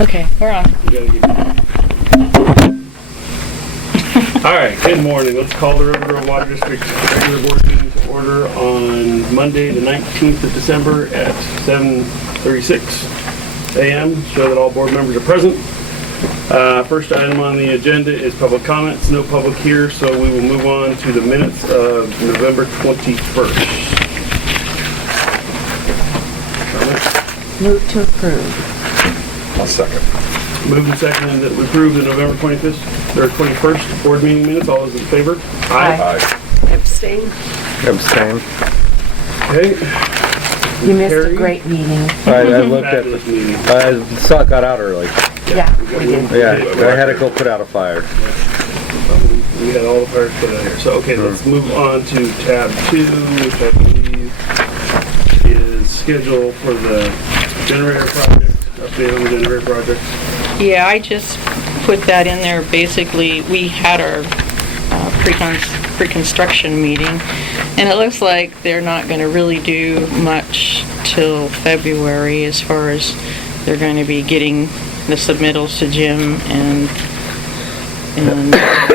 Okay, we're on. All right, good morning. Let's call the Rivergrove Water District regular board meeting to order on Monday, the 19th of December at 7:36 a.m. Show that all board members are present. First item on the agenda is public comments. No public here, so we will move on to the minutes of November 21st. Move to approve. I'll second. Moved and seconded that we approve the November 25th or 21st board meeting minutes. All those in favor? Aye. Abstain. Okay. You missed Carrie? a great meeting. I looked at Fabulous meeting. I saw it got out early. Yeah, we did. Yeah, I had to go put out a fire. We had all the fires put out here. So, okay, let's move on to tab 2, which I believe is schedule for the generator project, update on the generator project. Yeah, I just put that in there. Basically, we had our pre-construction meeting, and it looks like they're not going to really do much till February as far as they're going to be getting the submittals to Jim and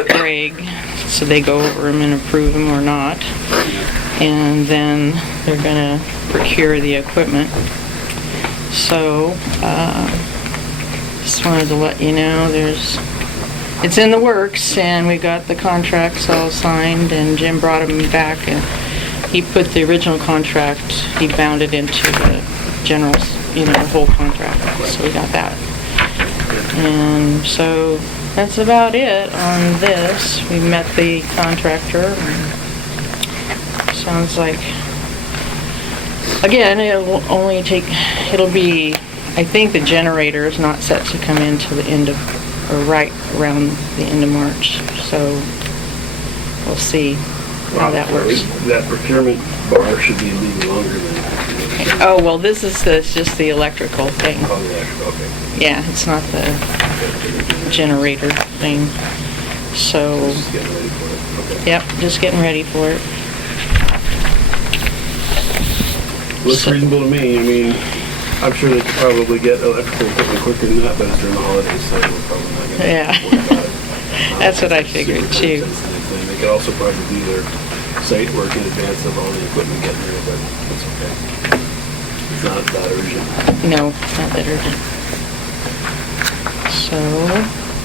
Greg, so they go over them and approve them or not. And then they're going to procure the equipment. So, just wanted to let you know it's in the works, and we got the contracts all signed, and Jim brought them back, and he put the original contract, he bound it into the general, the whole contract, so we got that. And so, that's about it on this. We met the contractor, and sounds like, again, it'll be, I think the generator is not set to come in till the end of, or right around the end of March, so we'll see how that works. That procurement bar should be a little longer than that. Oh, well, this is just the electrical thing. Oh, the electrical, okay. Yeah, it's not the generator thing, so, Just getting ready for it. Okay. yep, just getting ready for it. Looks reasonable to me. I mean, I'm sure they could probably get electrical equipment quicker than that, but it's during the holidays, so we're probably not going to Yeah. worry about it. That's what I figured, Super too. sensitive thing. They could also probably do their site work in advance of all the equipment getting there, but it's okay. It's not that urgent. No, not that urgent. So,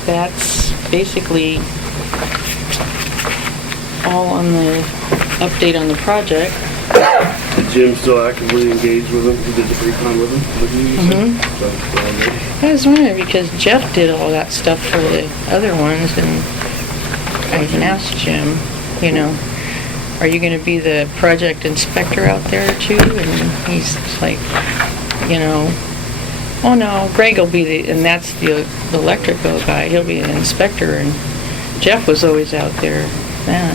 that's basically all on the update on the project. Did Jim still actively engage with him? He did the pre-con with him? With you, you said? So, I was wondering, because Jeff did all that stuff for the other ones, and I even asked Jim, are you gonna be the project inspector out there too? And he's like, oh no, Greg will be and that's the electrical guy, he'll be the inspector, and Jeff was always out there,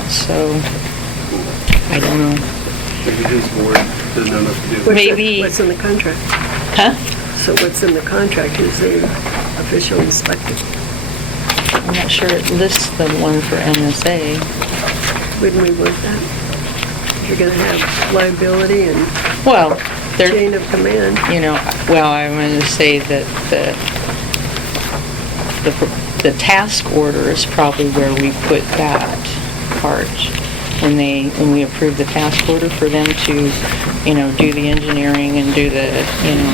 so, I don't know. maybe his board doesn't have enough to do. Maybe. What's in the contract? Huh? So what's in the contract is the official inspector. I'm not sure it lists the one for MSA. Wouldn't we want that? You're gonna have liability and Well, there, chain of command. I'm going to say that the task order is probably where we put that part. When we approve the task order for them to, do the engineering and do the,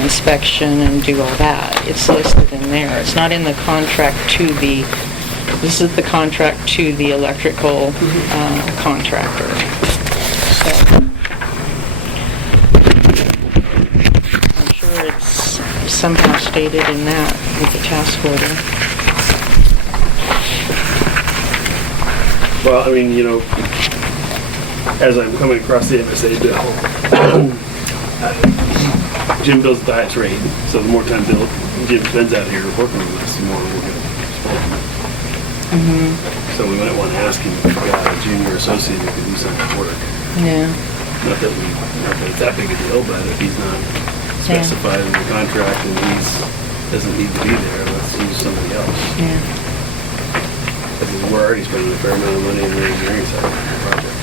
inspection and do all that, it's listed in there. It's not in the contract this is the contract to the electrical contractor. So, I'm sure it's somehow stated in that with the task order. Well, I mean, as I'm coming across the MSA bill, Jim bills the highest rate, so the more time Jim spends out here working with us, the more we're going to spend. So we might want to ask him if we've got a junior associate who can do some of the work. Yeah. Not that it's that big a deal, but if he's not specified in the contract and doesn't need to be there, let's use somebody else. Yeah. I mean, we're already spending a fair amount of money in the engineering side of the project.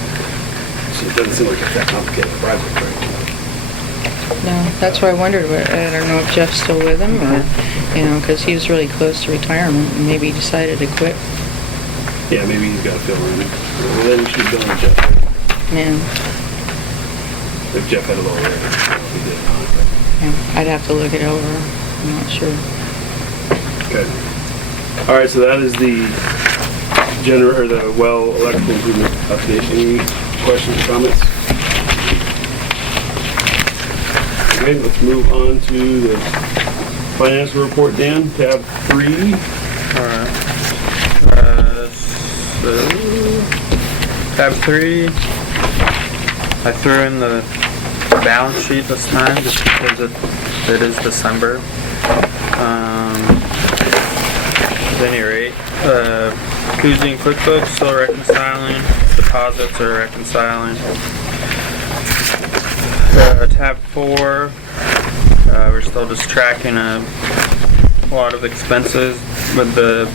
So it doesn't seem like it's that complicated a project, right? No, that's why I wondered, I don't know if Jeff's still with him or, because he was really close to retirement and maybe he decided to quit. Yeah, maybe he's got to fill in. Well, then we should bill him Jeff. Yeah, If Jeff had a lower rate, he did not. yeah, I'd have to look it over. I'm not sure. Okay. All right, so that is the the well electrical improvement update. Any questions, comments? Okay, let's move on to the financial report, Dan, tab 3. Alright. So, tab 3, I threw in the balance sheet this time just because it is December. At any rate, Koozie and QuickBooks still reconciling, deposits are reconciling. Tab 4, we're still just tracking a lot of expenses with the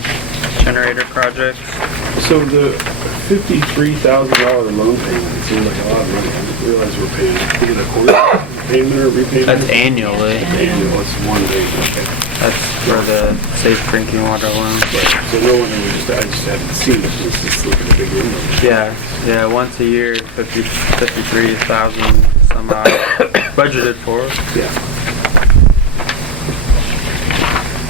generator projects. So the $53,000 loan payment seems like a lot of money. I didn't realize we're paying. Is it a quarter payment or repayment? That's annually. Annual, it's one day. Okay. That's for the safe drinking water loan. So no one, I just haven't seen it. It's just looking at a big window. Yeah, once a year, 53,000 some odd budgeted for. Yeah.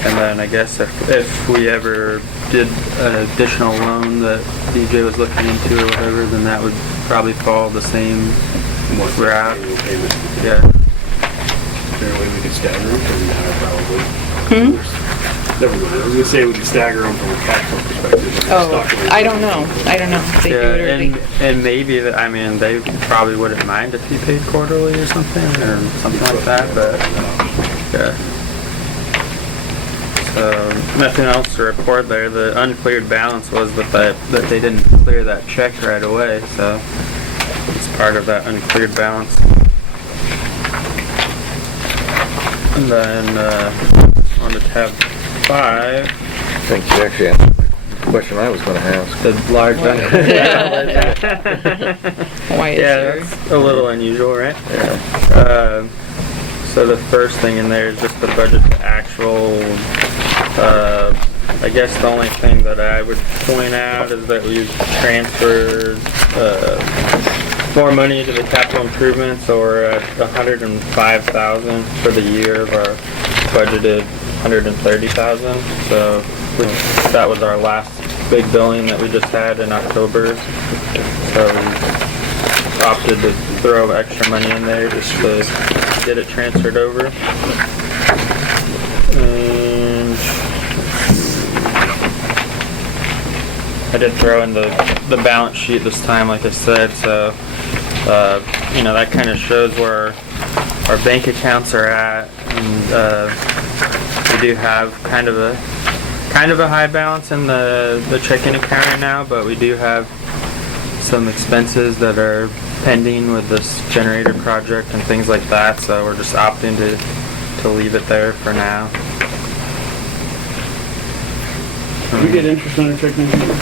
And then I guess if we ever did an additional loan that DJ was looking into or whatever, then that would probably follow the same route. Annual payment. Yeah. Is there a way we could stagger them? Doesn't matter probably. Never mind. I was gonna say we could stagger them from a cash flow perspective. Oh, I don't know. They do it or they... and maybe they probably wouldn't mind if you paid quarterly or something like that, but yeah. So nothing else to report there. The uncleared balance was that they didn't clear that check right away, so it's part of that uncleared balance. And then on to tab 5. I think you actually answered the question I was going to ask. The large Why is yeah, there? that's a little unusual, right? Yeah. So the first thing in there is just the budget to actual. I guess the only thing that I would point out is that we've transferred more money to the capital improvements, so we're at $105,000 for the year of our budgeted $130,000. So that was our last big billing that we just had in October. So we opted to throw extra money in there just to get it transferred over. And I did throw in the balance sheet this time, like I said, so that kind of shows where our bank accounts are at, and we do have kind of a high balance in the checking account right now, but we do have some expenses that are pending with this generator project and things like that, so we're just opting to leave it there for now. Do we get interest on our checking account?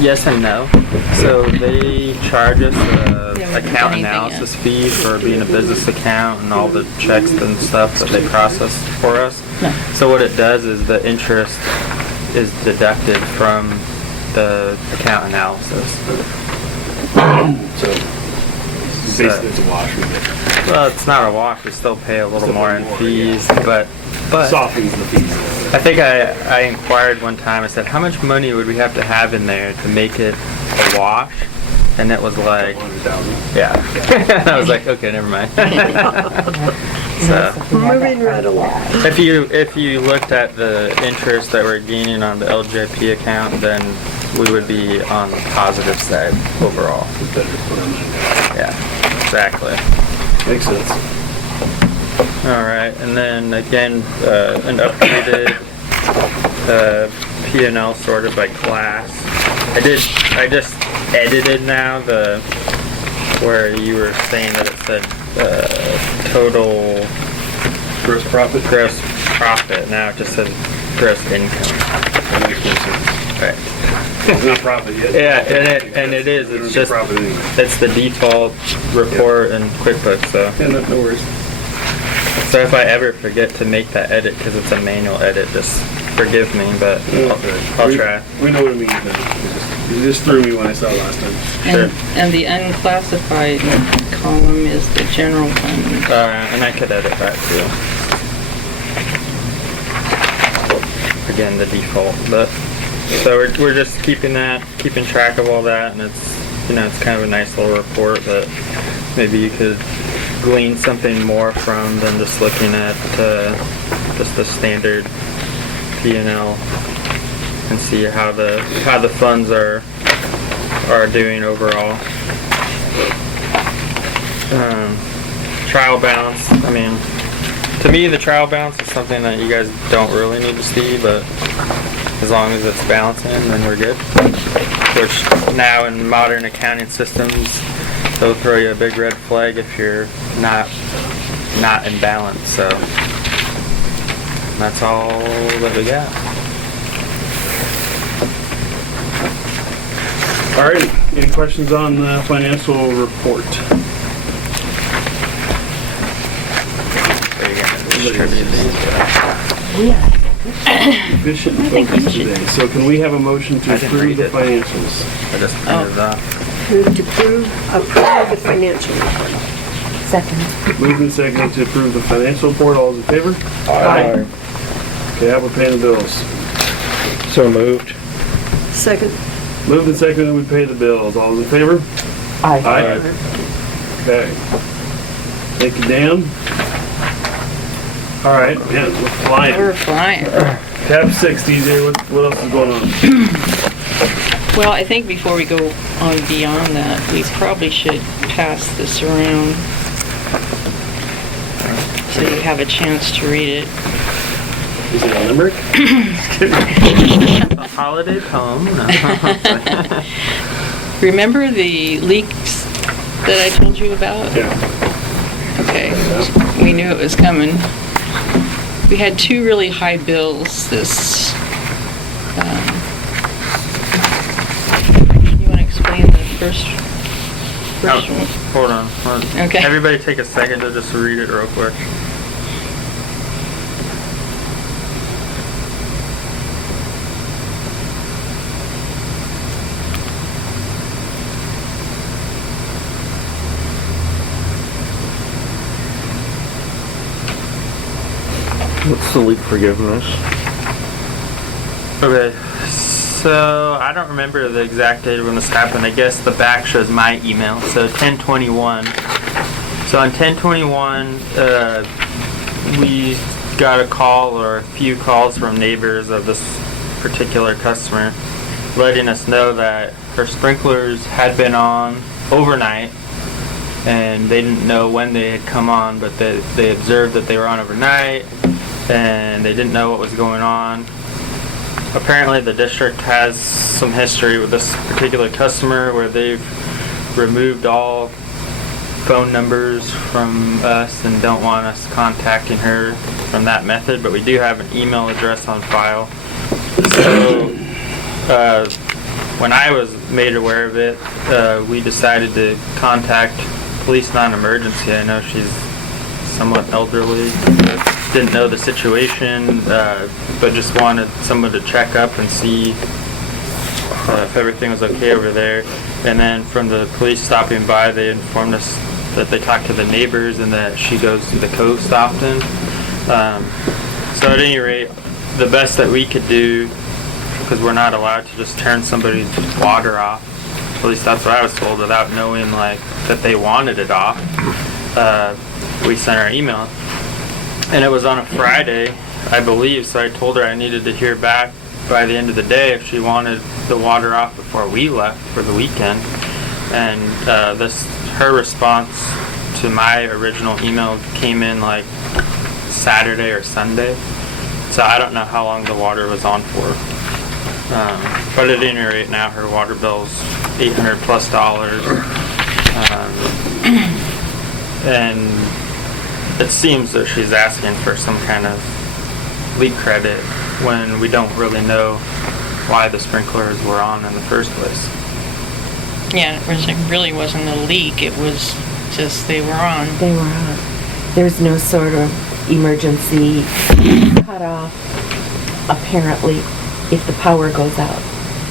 Yes and no. So they charge us Yeah, we an haven't account done anything analysis fee for being a business account and all the checks and stuff that they process for us. No. So what it does is the interest is deducted from the account analysis. So basically it's a wash. Well, it's not a wash. We still pay a little Still more pay in more, fees, yeah. but Softens the fees. I think I inquired one time. I said, how much money would we have to have in there to make it a wash? And it was like, 100,000. yeah. I was like, okay, never mind. So Moving right along. if you looked at the interest that we're gaining on the LJP account, then we would be on the positive side overall. It's better to put on that. Yeah, exactly. Makes sense. All right, and then again, an updated P&L sorted by class. I just edited now where you were saying that it said total Gross profit? gross profit. Now it just says gross income. That makes more sense. Right. It's not profit yet. Yeah, and it is. It'll It's be just profit anyway. it's the default report in QuickBooks. So No worries. if I ever forget to make that edit because it's a manual edit, just forgive me. But I'll try. We know what it means now. It just threw me when I saw it last time. And the unclassified column is the general fund. And I could edit that too. Again, the default. But so we're just keeping track of all that, and it's kind of a nice little report that maybe you could glean something more from than just looking at just the standard P&L and see how the funds are doing overall. Trial balance. I mean, to me, the trial balance is something that you guys don't really need to see, but as long as it's balancing, then we're good. Which now in modern accounting systems, they'll throw you a big red flag if you're not in balance. So that's all that we got. All right. Any questions on the financial report? Are you gonna distribute these? Yeah. Efficient I think we focus should- today. So can we have a motion to I didn't approve read the it. financials? I just printed it off. Move to approve the financial report. Second. Moved and seconded to approve the financial report. All those in favor? Aye. Okay, how we're paying the bills? So moved. Second. Moved and seconded, we pay the bills. All those in favor? Aye. Aye. Okay. Thank you, Dan. All right, man, we're We're flying. flying. Tab 60 there, what else is going on? Well, I think before we go on beyond that, we probably should pass this around so you have a chance to read it. Is it a limerick? A holiday poem? No. Remember the leaks that I told you about? Yeah. Okay, we knew it was coming. We had two really high bills this, you want to explain the first Oh, one? hold on. Okay. Everybody take a second to just read it real quick. What's the leak forgiveness? Okay, so I don't remember the exact date when this happened. I guess the back shows my email. So 10/21. So on 10/21, we got a call or a few calls from neighbors of this particular customer, letting us know that her sprinklers had been on overnight, and they didn't know when they had come on, but they observed that they were on overnight, and they didn't know what was going on. Apparently the district has some history with this particular customer where they've removed all phone numbers from us and don't want us contacting her from that method, but we do have an email address on file. So when I was made aware of it, we decided to contact police non-emergency. I know she's somewhat elderly, didn't know the situation, but just wanted someone to check up and see if everything was okay over there. And then from the police stopping by, they informed us that they talked to the neighbors and that she goes to the coast often. So at any rate, the best that we could do, because we're not allowed to just turn somebody's water off, at least that's what I was told, without knowing like that they wanted it off, we sent her an email. And it was on a Friday, I believe, so I told her I needed to hear back by the end of the day if she wanted the water off before we left for the weekend. And her response to my original email came in like Saturday or Sunday. So I don't know how long the water was on for. But at any rate, now her water bill's $800 plus. And it seems that she's asking for some kind of leak credit when we don't really know why the sprinklers were on in the first place. Yeah, it really wasn't a leak, it was just they were on. They were on. There's no sort of emergency cutoff, apparently, if the power goes out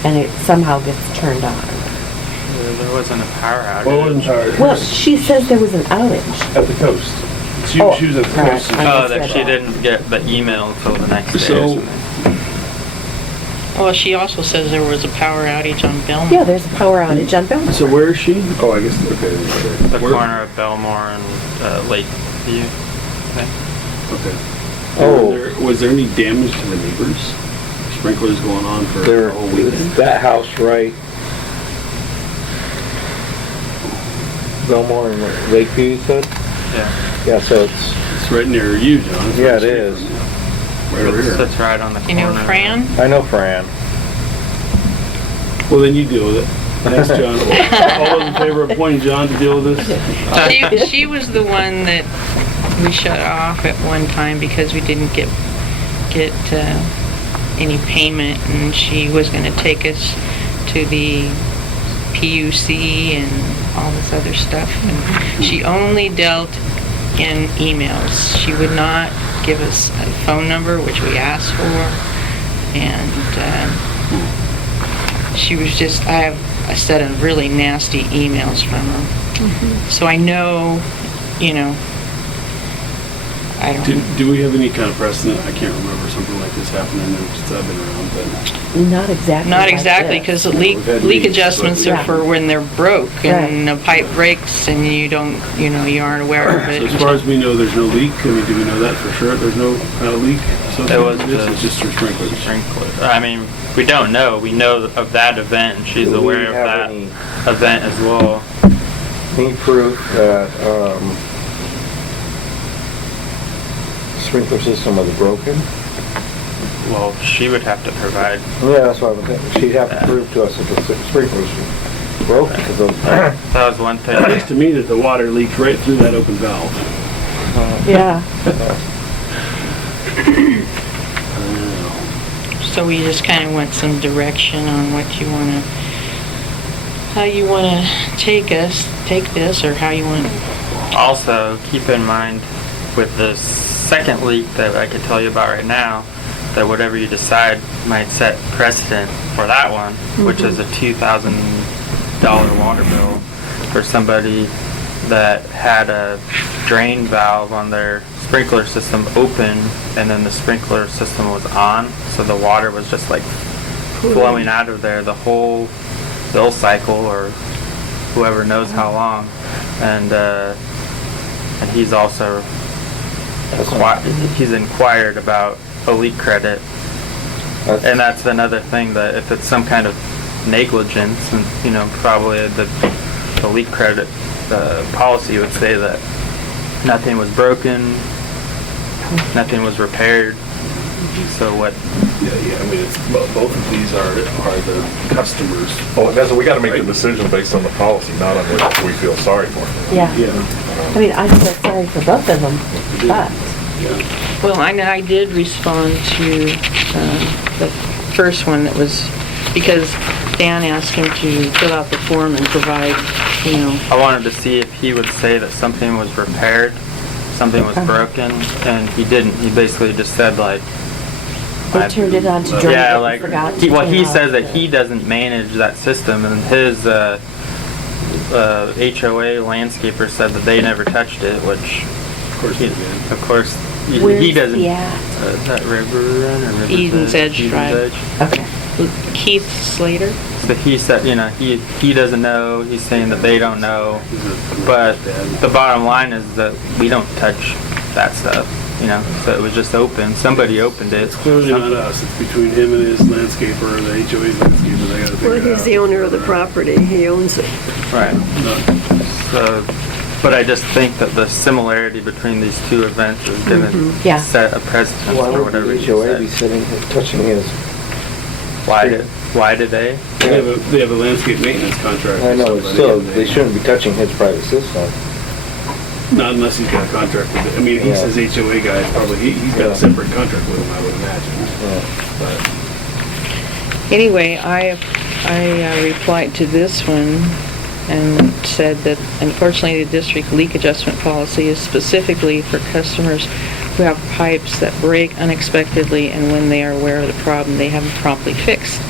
and it somehow gets turned on. There wasn't a power outage. Well, it wasn't hard. Well, she says there was an outage. At the coast. She Oh, was at the right. coast. I Oh, misread that she that. didn't get the email until the next day So- or something. Well, she also says there was a power outage on Belmont. Yeah, there's a power outage on Belmont. So where is she? Oh, I guess, okay. The Where- corner of Belmore and Lakeview. Okay. Oh. Was there any damage to the neighbors? Sprinklers going on for There, a whole weekend? that house right, Belmore and Lakeview, you said? Yeah. Yeah, so it's, It's right near you, John. It's yeah, right it straight is. from you. Right over It's here. right on the You corner. know Fran? I know Fran. Well, then you deal with it. Thanks, John. All those in favor of appointing John to deal with this? She was the one that we shut off at one time because we didn't get any payment, and she was gonna take us to the PUC and all this other stuff. And she only dealt in emails. She would not give us a phone number, which we asked for, and she was just, I have a set of really nasty emails from her. So I know, I don't know. Do we have any kind of precedent? I can't remember something like this happening since I've been around, but Not exactly. Not like exactly, this. because We've had leak leaks, adjustments but- are for when they're broke and a pipe breaks and you don't, you aren't aware of so it. as far as we know, there's no leak. I mean, do we know that for sure? There's no leak? So It was it's just for sprinklers. Sprinkler. I mean, we don't know. We know of that event, and she's Do we aware of have that any- event as well. Any proof that, sprinkler system was broken? Well, she would have to provide. Yeah, that's what I'm thinking. She'd have to prove to us if the sprinklers were broken, because those, That was one thing. It looks to me that the water leaked right through that open valve. Yeah. So we just kind of want some direction on how you want to take this, or how you want to. Also, keep in mind with the second leak that I could tell you about right now, that whatever you decide might set precedent for that one, which is a $2,000 water bill for somebody that had a drain valve on their sprinkler system open, and then the sprinkler system was on, so the water was just like flowing out of there the whole bill cycle, or whoever knows how long. And he's also he's inquired about a leak credit, and that's another thing, that if it's some kind of negligence, and probably the leak credit policy would say that nothing was broken, nothing was repaired. So what? Yeah, I mean, it's, both of these are the customers. Well, that's, we gotta make the decision based on the policy, not on what we feel sorry for. Yeah. Yeah, I mean, I feel sorry for both of them, but yeah. Well, I did respond to the first one that was, because Dan asked him to fill out the form and provide, I wanted to see if he would say that something was repaired, something was broken, and he didn't. He basically just said like, they turned it on to drain yeah, it like and forgot to he turn he off says that the- he doesn't manage that system, and his HOA landscaper said that they never touched it, which Of course they did. of course he Where's doesn't. he at? That River Run or River's Eden's Edge Drive. Edge. Okay. Keith Slater. So he said, he doesn't know. He's saying that they don't know. But the bottom line is that we don't touch that stuff. So it was just open. Somebody opened it. It's clearly not us. It's between him and his landscaper, or the HOA's landscaper. They gotta Well, figure it he's out. the owner of the property, he owns it. Right. Not- So, but I just think that the similarity between these two events is going to Yeah. set a precedent why for would whatever the you HOA be said. touching his? Why did they? They have a landscape maintenance contract. I with know, somebody, still, and they shouldn't be touching his private system. Not unless he's got a contract with it. I mean, he's Yeah. his HOA guy. Probably he's got Yeah. a separate contract with him, I would imagine. Yeah. But Anyway, I replied to this one and said that unfortunately the district leak adjustment policy is specifically for customers who have pipes that break unexpectedly, and when they are aware of the problem, they have them promptly fixed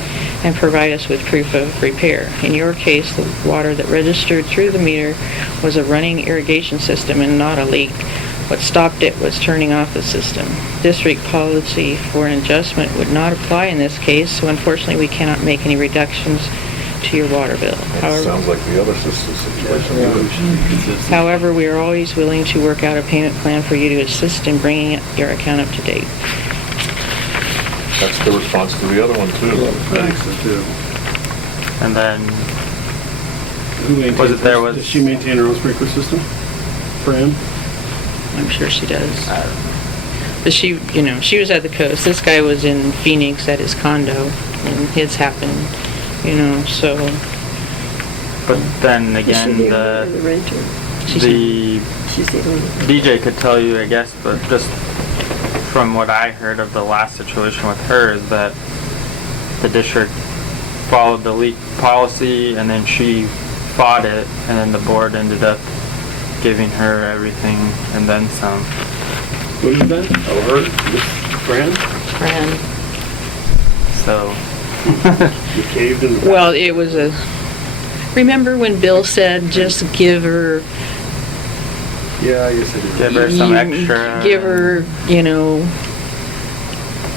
and provide us with proof of repair. In your case, the water that registered through the meter was a running irrigation system and not a leak. What stopped it was turning off the system. District policy for an adjustment would not apply in this case, so unfortunately we cannot make any reductions to your water bill. It sounds like the other system situation. However, we are always willing to work out a payment plan for you to assist in bringing your account up to date. That's the response to the other one too. I think so too. And then, Who maintains Was it there this? was- Does she maintain her own sprinkler system? Fran? I'm sure she does. But she, she was at the coast. This guy was in Phoenix at his condo, and his happened, so. but then Is she again, the owner or the renter? the She's the owner. DJ could tell you, I guess, but just from what I heard of the last situation with her is that the district followed the leak policy and then she fought it, and then the board ended up giving her everything and then some. What is that? Oh, her? Fran? Fran. So, You caved in the back. Well, it was remember when Bill said just give her, Yeah, I guess I did. give her some extra. give her,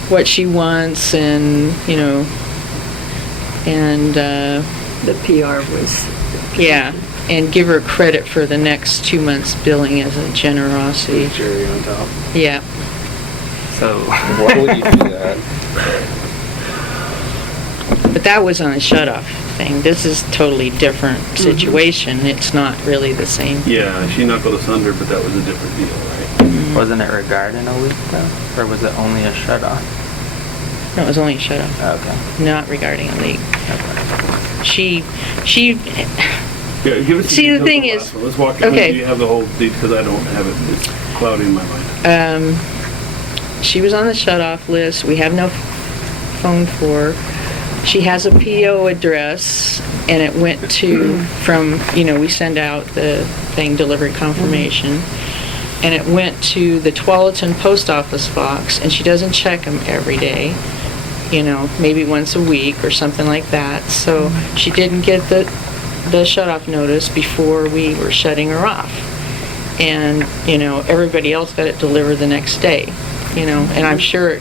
what she wants and, and, The PR was. yeah, and give her credit for the next 2 months billing as a generosity. Cherry on top. Yeah. So, Why would you do that? But that was on a shut-off thing. This is totally different situation. It's not really the same. Yeah, she knuckled us under, but that was a different deal, right? wasn't it regarding a leak though? Or was it only a shut-off? No, it was only a shut-off, Okay. not regarding a leak. She, Yeah, give us See, the details thing of is- last one. Let's walk, okay. do you have the whole deed, because I don't have it, it's cloudy in my mind. She was on the shut-off list. We have no phone for her. She has a PO address, and it went to, we send out the thing, delivery confirmation, and it went to the Tualatin post office box, and she doesn't check them every day, maybe once a week or something like that. So she didn't get the shut-off notice before we were shutting her off. And, everybody else got it delivered the next day, and I'm sure,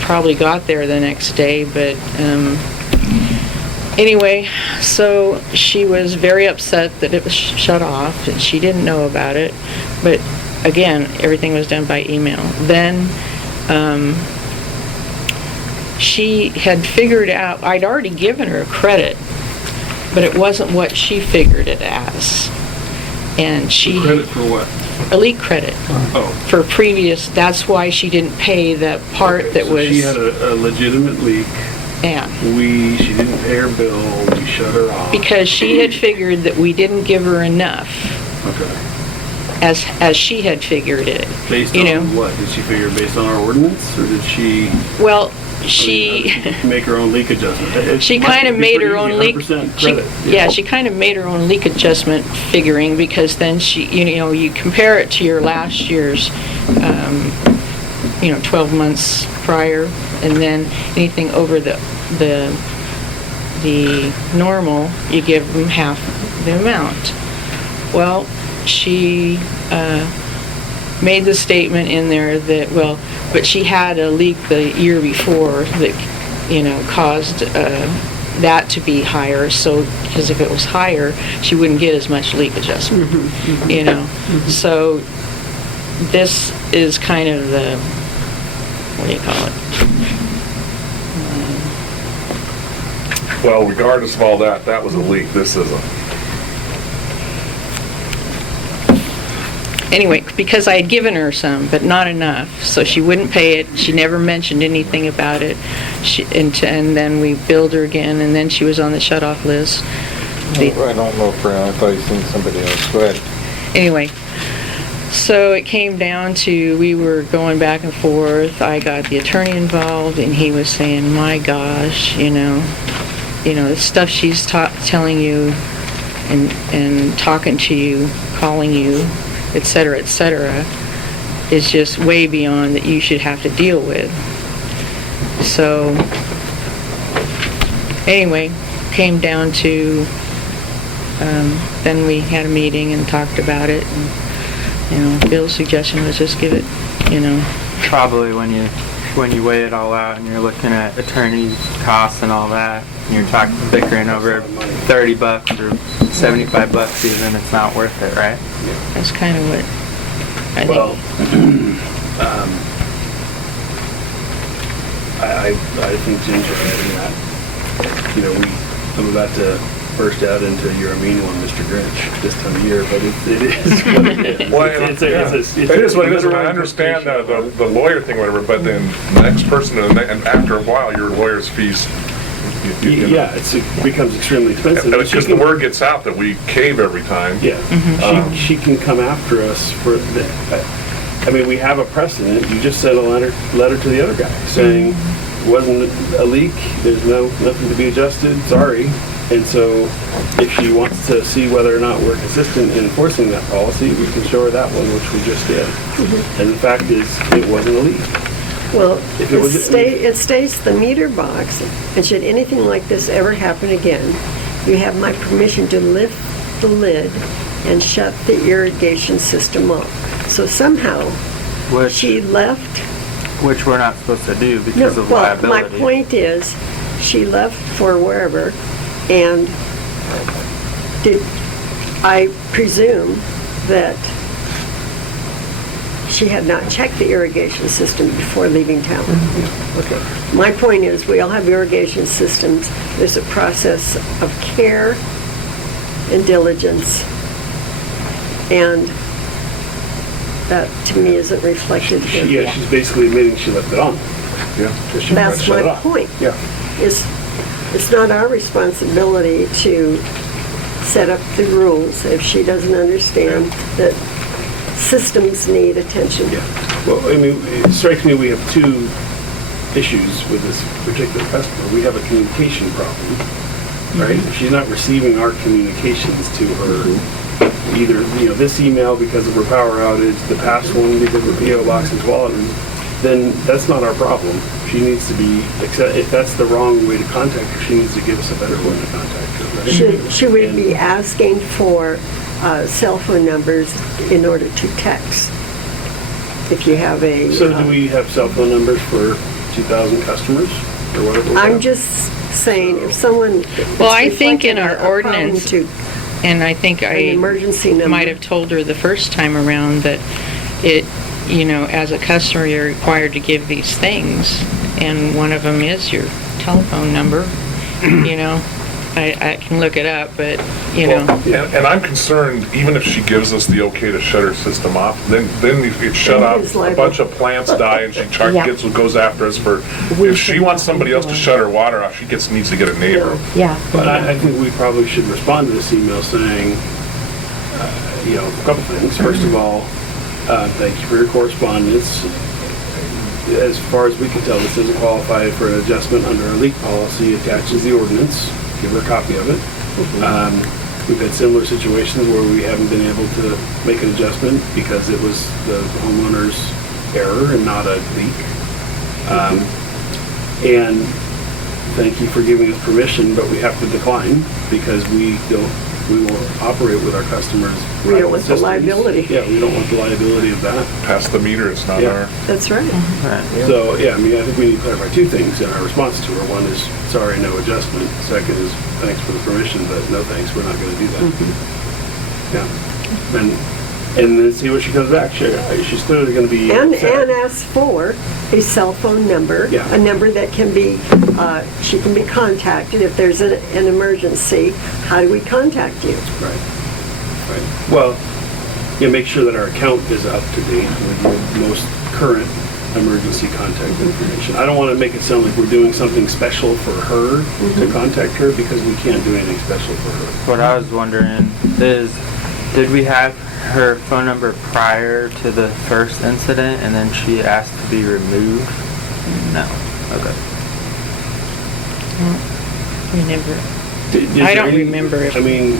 probably got there the next day, but, anyway, so she was very upset that it was shut off, and she didn't know about it, but again, everything was done by email. Then, she had figured out, I'd already given her credit, but it wasn't what she figured it as. And she... Credit for what? A leak credit. Oh. For previous, that's why she didn't pay the part that So was... she had a legitimate leak. Yeah. She didn't pay her bill, we shut her off. Because she had figured that we didn't give her enough, Okay. as she had figured it. Based You know. on what? Did she figure based on our ordinance, or did she? Well, How she... did she make her own leak adjustment? It She must kind of be made pretty her own easy, leak. 100% she- credit. Yeah, she kind of made her own leak adjustment figuring, because then she, you compare it to your last year's, 12 months prior, and then anything over the normal, you give them half the amount. Well, she, made the statement in there that, but she had a leak the year before that, caused that to be higher, so, because if it was higher, she wouldn't get as much leak adjustment, So, this is kind of the, what do you call it? Well, regardless of all that, that was a leak, this isn't. Anyway, because I had given her some, but not enough, so she wouldn't pay it. She never mentioned anything about it. And then we billed her again, and then she was on the shut-off list. I don't know, Fran, I thought you seen somebody else. Go ahead. Anyway, So it came down to, we were going back and forth. I got the attorney involved, and he was saying, my gosh, the stuff she's telling you and talking to you, calling you, et cetera, is just way beyond that you should have to deal with. So, anyway, came down to, then we had a meeting and talked about it, and, Bill's suggestion was just give it, Probably when you weigh it all out and you're looking at attorney costs and all that, and you're talking bickering over $30 or $75 even, it's not worth it, right? that's kind of what I Well, think. I think Jim's right in that. I'm about to burst out into you're a mean one, Mr. Grinch, this time of year, but it is what it is. Well, It's it is what it is, and I understand the lawyer thing, whatever, but then the next person, and after a while, your lawyer's fees. Yeah, it becomes extremely expensive. Because the word gets out that we cave every time. Yeah, she can come after us for that. We have a precedent. You just sent a letter to the other guy saying, wasn't a leak, there's nothing to be adjusted, sorry. And so if she wants to see whether or not we're consistent in enforcing that policy, we can show her that one, which we just did. And the fact is, it wasn't a leak. Well, If it was- it states the meter box, and should anything like this ever happen again, you have my permission to lift the lid and shut the irrigation system off. So somehow, she left. Which we're not supposed to do because of Well, liability. my point is, she left for wherever, and I presume that she had not checked the irrigation system before leaving town. Okay. My point is, we all have irrigation systems. There's a process of care and diligence, and that, to me, isn't reflected here. Yeah, she's basically admitting she left it on. Yeah. That's my point. Yeah. It's not our responsibility to set up the rules if she doesn't understand that systems need attention. Yeah. Well, it strikes me we have two issues with this particular customer. We have a communication problem, right? If she's not receiving our communications to her, either, this email because of her power outage, the past one because her PO box is Walton, then that's not our problem. She needs to be, if that's the wrong way to contact her, she needs to give us a better way to contact her, right? Should we be asking for cell phone numbers in order to text? If you have a... So do we have cell phone numbers for 2,000 customers or whatever? I'm just saying, if someone... Well, I think in reflected our a problem ordinance, to and I think an I emergency number. might have told her the first time around that as a customer, you're required to give these things, and one of them is your telephone number. I can look it up, but, And I'm concerned, even if she gives us the okay to shut her system off, then it's shut Then off, it's a liable. bunch of plants die, and she Yeah. goes after us for, if she wants somebody else to shut her water off, she needs to get a neighbor. Yeah. But I think we probably should respond to this email saying, a couple things. First of all, thank you for your correspondence. As far as we can tell, this doesn't qualify for an adjustment under our leak policy. Attaches the ordinance. Give her a copy of it. We've had similar situations where we haven't been able to make an adjustment because it was the homeowner's error and not a leak. And thank you for giving us permission, but we have to decline because we won't operate with our customers. We don't want the systems. liability. Yeah, we don't want the liability of that. Past the meter, it's not Yeah. our. That's right. So, I think we need to clarify two things in our response to her. One is, sorry, no adjustment. Second is, thanks for the permission, but no thanks, we're not gonna do that. Yeah. And then see what she comes back. She's clearly gonna be. And upset. ask for a cell phone number, Yeah. a number that can be, she can be contacted if there's an emergency. How do we contact you? Right. Well, make sure that our account is up to date with the most current emergency contact information. I don't want to make it sound like we're doing something special for her to contact her because we can't do anything special for her. What I was wondering is, Did we have her phone number prior to the first incident and then she asked to be removed? No. Okay. Remember. Is I there don't any- remember if- I mean,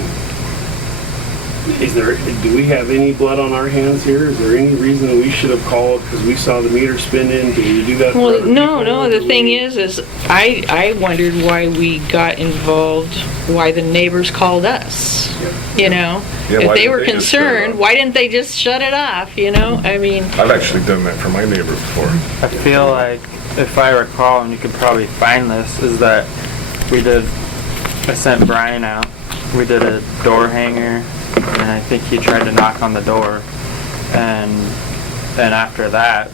do we have any blood on our hands here? Is there any reason we should have called because we saw the meter spinning? Do we do that for Well, other no, people? no, the Do thing we- is I wondered why we got involved, why the neighbors called us, you know? Yeah, If why they didn't were they just shut it concerned, off? why didn't they just shut it off, you know? I mean, I've actually done that for my neighbors before. I feel like, if I recall, and you could probably find this, is that I sent Brian out. We did a door hanger, and I think he tried to knock on the door. And after that,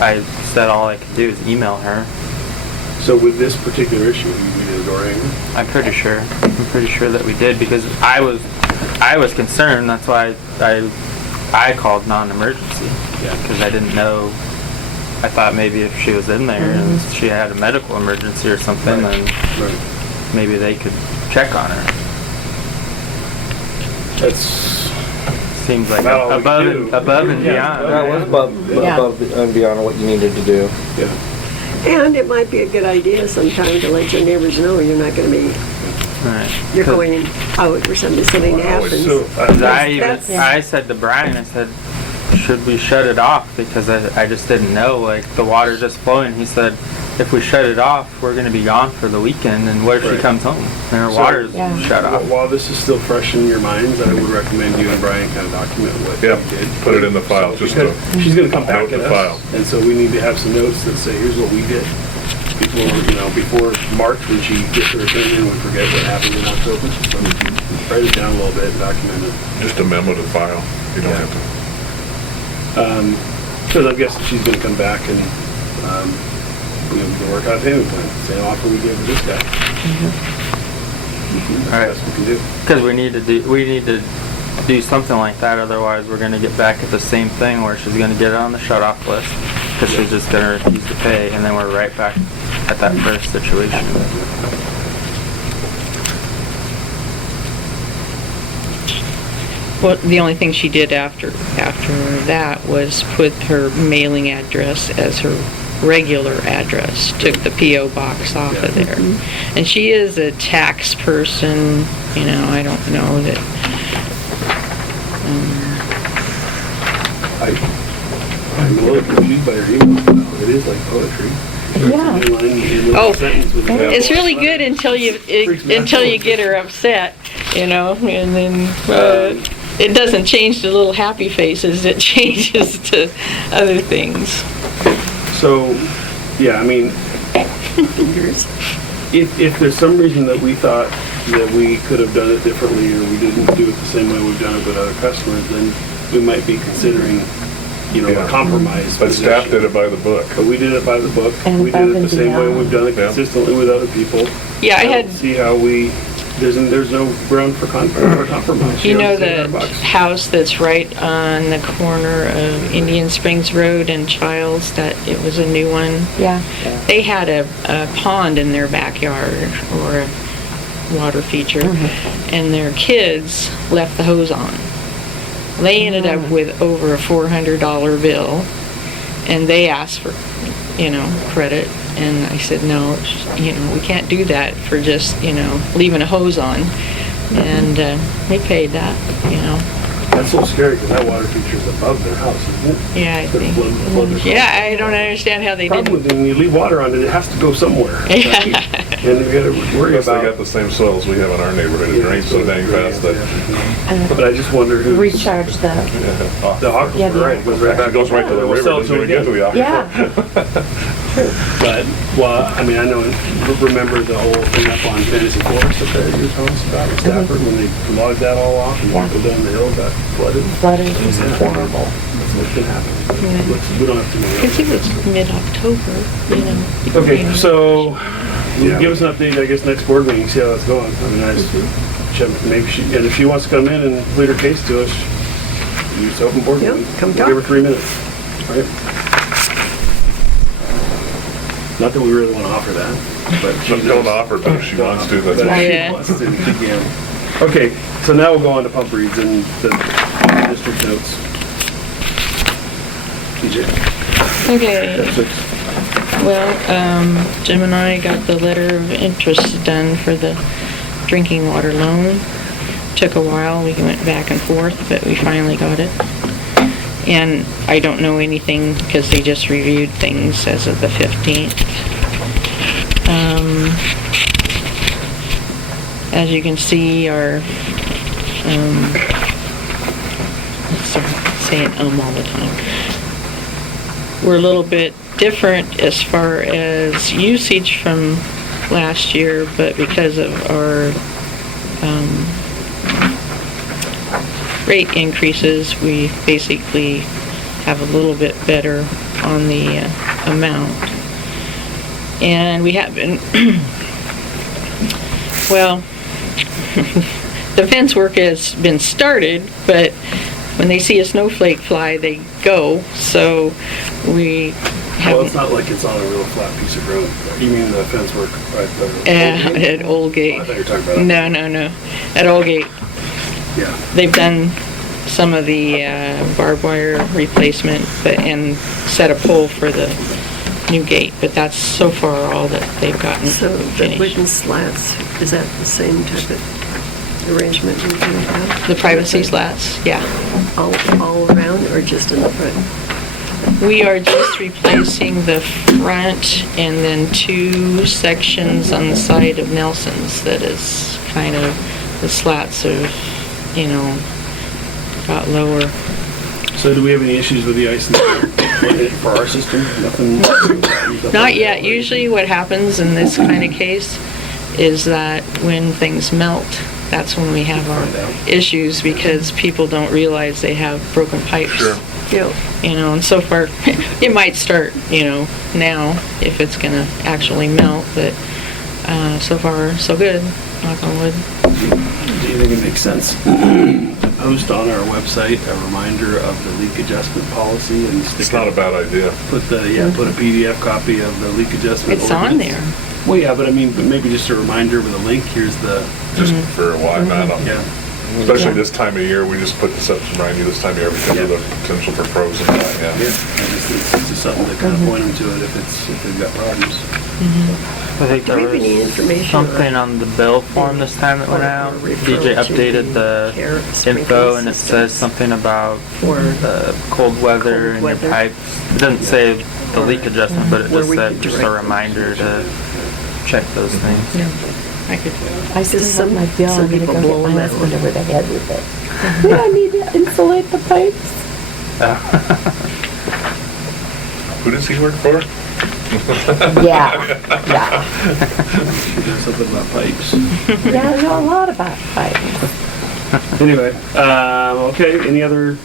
I said all I could do is email her. So with this particular issue, we did a door hanger? I'm pretty sure that we did, because I was concerned. That's why I called non-emergency. Yeah. Because I didn't know. I thought maybe if she was in there and she had a medical emergency or something, Right. then Right. maybe they could check on her. That's, Seems like About all we above can do. above and Yeah, beyond. That was Yeah. above and beyond what you needed to do. yeah. And it might be a good idea sometime to let your neighbors know you're not gonna be, Right. you're going out or something silly happens. So, 'Cause That's- I said to Brian, I said, should we shut it off? Because I just didn't know, like, the water's just flowing. He said, if we shut it off, we're gonna be gone for the weekend, and what if she Right. comes home and her So- water's Yeah. shut off? while this is still fresh in your minds, I would recommend you and Brian kind of document what you Yep, did. put it in the file, So, just because she's gonna come back note at the us. file. And so we need to have some notes that say, here's what we did. Before March, when she gets her opinion, we forget what happened in October. So we can write it down a little bit and document it. Just a memo to file. You don't Yeah. have to. Because I'm guessing she's gonna come back and, we can work out a payment plan, same offer we gave to this guy. All right. That's what we can do. Because we need to do something like that, otherwise we're gonna get back at the same thing where she's gonna get it on the shut-off list, because she's just gonna refuse to pay, and then we're right back at that first situation. well, the only thing she did after that was put her mailing address as her regular address, took the P.O. box off of there. And she is a tax person, you know, I don't know that, I'm a little confused by her email. It is like poetry. Yeah. One line, a little Oh, sentence with a it's capital really S good letter. until Freaks me out. until you get her upset, you know, and then, it doesn't change the little happy faces, it changes to other things. So, yeah, I mean, if there's some reason that we thought that we could have done it differently or we didn't do it the same way we've done it with other customers, then we might be considering, a Yeah. compromise. But staff position. did it by the book. But we did it by the book. And We did it above the and same way beyond. we've done it Yeah. consistently with other people. Yeah, I don't had, See how there's no ground for compromise. you know, Save our the bucks. house that's right on the corner of Indian Springs Road and Childs, that it was a new one. Yeah. They had a pond in their backyard or a water feature, and their kids left the hose on. They ended up with over a $400 bill, and they asked for, credit. And I said, no, we can't do that for just, leaving a hose on. And they paid that, That's so scary because that water feature is above their house, isn't it? Yeah, I think. Flood their house. Yeah, I don't understand how they Problem didn't. with when you leave water on it, it has to go somewhere. Yeah. And we gotta worry Plus, they got about. the same soils we have in our neighborhood. It drains so dang fast that But I just wonder who. Recharge the, The aquifer, Yeah, the right, goes right it back. goes right to the We'll river. sell it Doesn't to even get to the aquifer. yeah. But, well, I mean, I know, remember the whole thing up on Fantasy Forest up there you were telling us about in Stafford, when they logged that all off and walked it down the hill, got flooded? Flooding is horrible. That's what can happen. We don't have to know. Because it was mid-October, Okay, so, Yeah. give us an update, I guess, next board meeting, see how that's going. I mean, I just, maybe she, and if she wants to come in and plead her case to us, use the open board Yeah, meeting. come We'll Give her talk. 3 minutes, all right? Not that we really want to offer that, but she Don't knows. offer, but if she wants to, But that's if Yeah. she wants to, she can. Okay, so now we'll go on to pump reads, and the district notes. TJ? Okay. That's it. Well, Jim and I got the letter of interest done for the drinking water loan. Took a while, we went back and forth, but we finally got it. And I don't know anything, because they just reviewed things as of the 15th. As you can see, our, saying all the time. We're a little bit different as far as usage from last year, but because of our rate increases, we basically have a little bit better on the amount. And we have been, well, the fence work has been started, but when they see a snowflake fly, they go. So we Well, it's haven't, not like it's on a real flat piece of ground. You mean the fence work right there? at Old Gate. I thought you were talking about. No. At Old Gate. Yeah. They've done some of the barbed wire replacement and set a pole for the new gate, but that's so far all that they've gotten So the finished. wooden slats, is that the same type of arrangement we do have? The privacy slats, yeah. All around or just in the front? We are just replacing the front and then 2 sections on the side of Nelson's that is kind of, the slats have, got lower. So do we have any issues with the ice and snow for our system? Nothing? Not yet. Usually what happens in this kind of case is that when things melt, that's when we have our issues, because people don't realize they have broken pipes. Sure. Yeah. And so far, it might start, now, if it's gonna actually melt, but, so far, so good, knock on wood. Do you think it makes sense to post on our website a reminder of the leak adjustment policy and stick It's not a bad idea. put a PDF copy of the leak adjustment It's on ordinance? there. Well, yeah, but I mean, but maybe just a reminder with a link, here's the, Just for why not? yeah. Especially this time of year, we just put this up to remind you this time of year because of the potential for frozen. Yeah, Yeah. I just think it's just something to kind of point them to it if they've got problems. I think Do there we have any was information something on the bill form this time that went out. DJ updated the info and it says something about the cold weather and your pipes. It doesn't say the leak adjustment, but it Where just we said could just a direct reminder to check those things. I could, I still Just have some- my bill, some I'm gonna people go blow get them my out. husband over the head with it. We don't need to insulate the pipes. Who does he work for? Yeah. There's something about pipes. Yeah, I know a lot about pipes. Anyway, okay, any other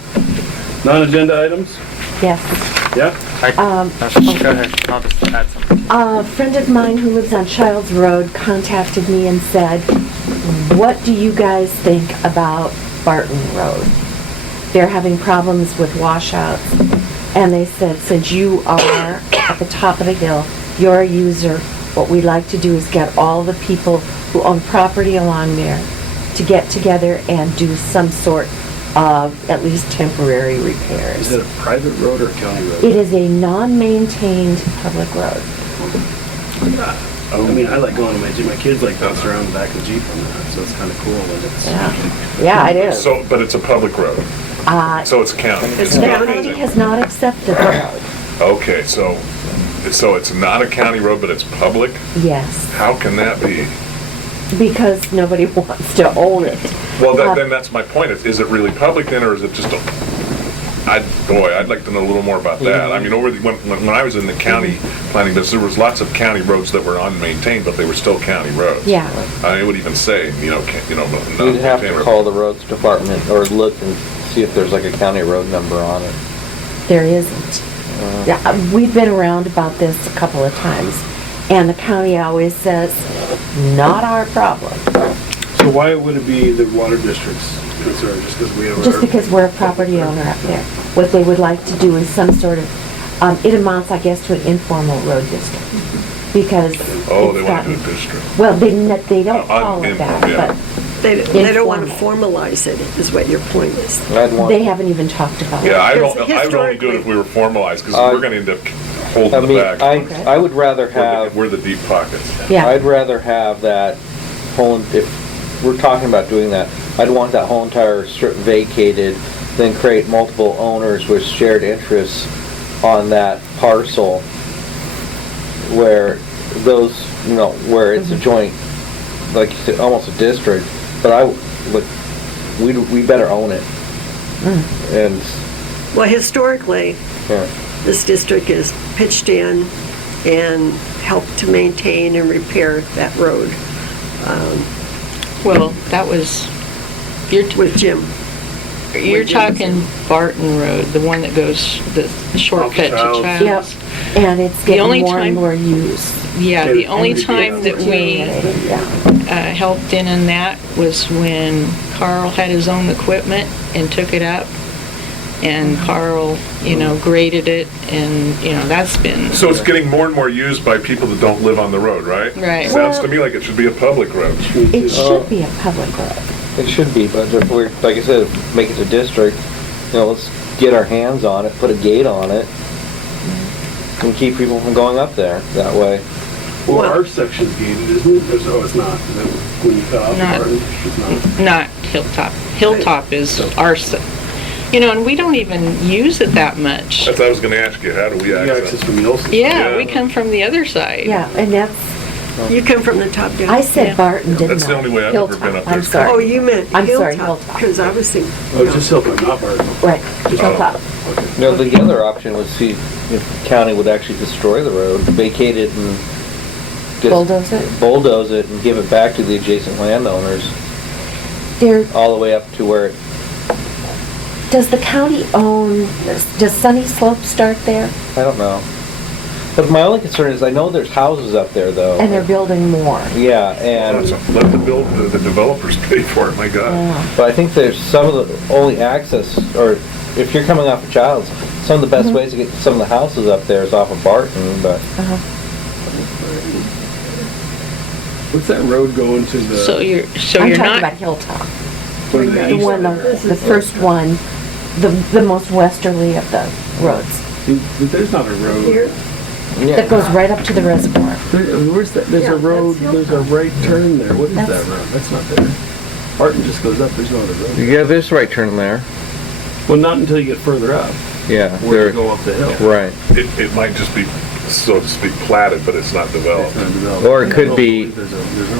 non-agenda items? Yes. Yeah? Go ahead, I'll just add something. A friend of mine who lives on Childs Road contacted me and said, what do you guys think about Barton Road? They're having problems with washouts. And they said, since you are at the top of the hill, you're a user, what we'd like to do is get all the people who own property along there to get together and do some sort of at least temporary repairs. Is it a private road or a county road? It is a non-maintained public road. I mean, I like going to my kids like bounce around the back of the Jeep on that, so it's kind of cool when it's. Yeah, it is. So, but it's a public road, so it's county. It's The county. county has not accepted the road. Okay, so it's not a county road, but it's public? Yes, How can that be? because nobody wants to own it. Well, then that's my point. Is it really public then, or is it just a, I'd like to know a little more about that. I mean, when I was in the county planning business, there was lots of county roads that were unmaintained, but they were still county roads. Yeah. I mean, it would even say, You'd have non-maintained to road. call the roads department or look and see if there's like a county road number on it. There isn't. Yeah, we've been around about this a couple of times, and the county always says, not our problem. So why would it be the water district's concern, just because we have our... Just because we're a property owner up there. What they would like to do is some sort of, it amounts, I guess, to an informal road district. Because Oh, they it's want to do gotten- a district. Well, they don't call it Informal, that, yeah. but They don't want to formalize it, is what your point is. I'd want, They haven't even talked about it. Yeah, I would Because only do it if we were formalized, because we're gonna end up I holding the mean, bag. I would rather have, We're the deep pockets. Yeah, I'd rather have that whole, if we're talking about doing that, I'd want that whole entire strip vacated, then create multiple owners with shared interests on that parcel where those, where it's a joint, like you said, almost a district, but we better own it. And, Well, historically, yeah. this district is pitched in and helped to maintain and repair that road Well, that was, with Jim. you're talking Barton Road, the one that goes, the shortcut to Childs. yep, Childs. and it's The only getting more and time- more used. Yeah, the only time that we Deteriorated, yeah. helped in that was when Carl had his own equipment and took it up. And Carl, graded it, and, that's been, So it's getting more and more used by people that don't live on the road, right? Right. Sounds to Well- me like it should be a public road. It should be a public road. It should be, but if we're, like I said, make it a district, let's get our hands on it, put a gate on it, and keep people from going up there that way. Well, our section's gated, isn't it? Oh, it's not. When you cut off Not- Barton, it's not. not Hilltop. Hilltop is and we don't even use it that much. That's what I was gonna ask you, how do we You access? access from Nielsen. Yeah, we come from the other side. Yeah, and that's, You come from the top down. I said Yeah. Barton, didn't I? That's the only way I've ever been Hilltop, up there. I'm sorry. Oh, you meant I'm sorry, Hilltop, Hilltop. because I was thinking. Oh, it's just Hilltop, not Barton. Right, Hilltop. The other option was see if the county would actually destroy the road, vacate it and just Bulldoze it? and give it back to the adjacent landowners, There, all the way up to where it, does the county own, does Sunny Slope start there? I don't know. But my only concern is, I know there's houses up there though. And they're building more. Yeah, and, Let the developers pay for it, my God. but I think there's some of the only access, or if you're coming off of Childs, some of the best ways to get to some of the houses up there is off of Barton, but What's that road going to the? So you're I'm talking not, about Hilltop. what is The east one, of it? the first one, the most westerly of the roads. See, but there's not a road. Here, That goes right up to the reservoir. Where's that? There's Yeah, a road, that's there's a right turn there. What is that That's- road? That's not there. Barton just goes up, there's no other road. yeah, there's a right turn there. Well, not until you get further up, Yeah, where you go up the hill. right. It might just be, so to speak, platted, but it's not It's developed. not developed. Or it could I don't be- believe there's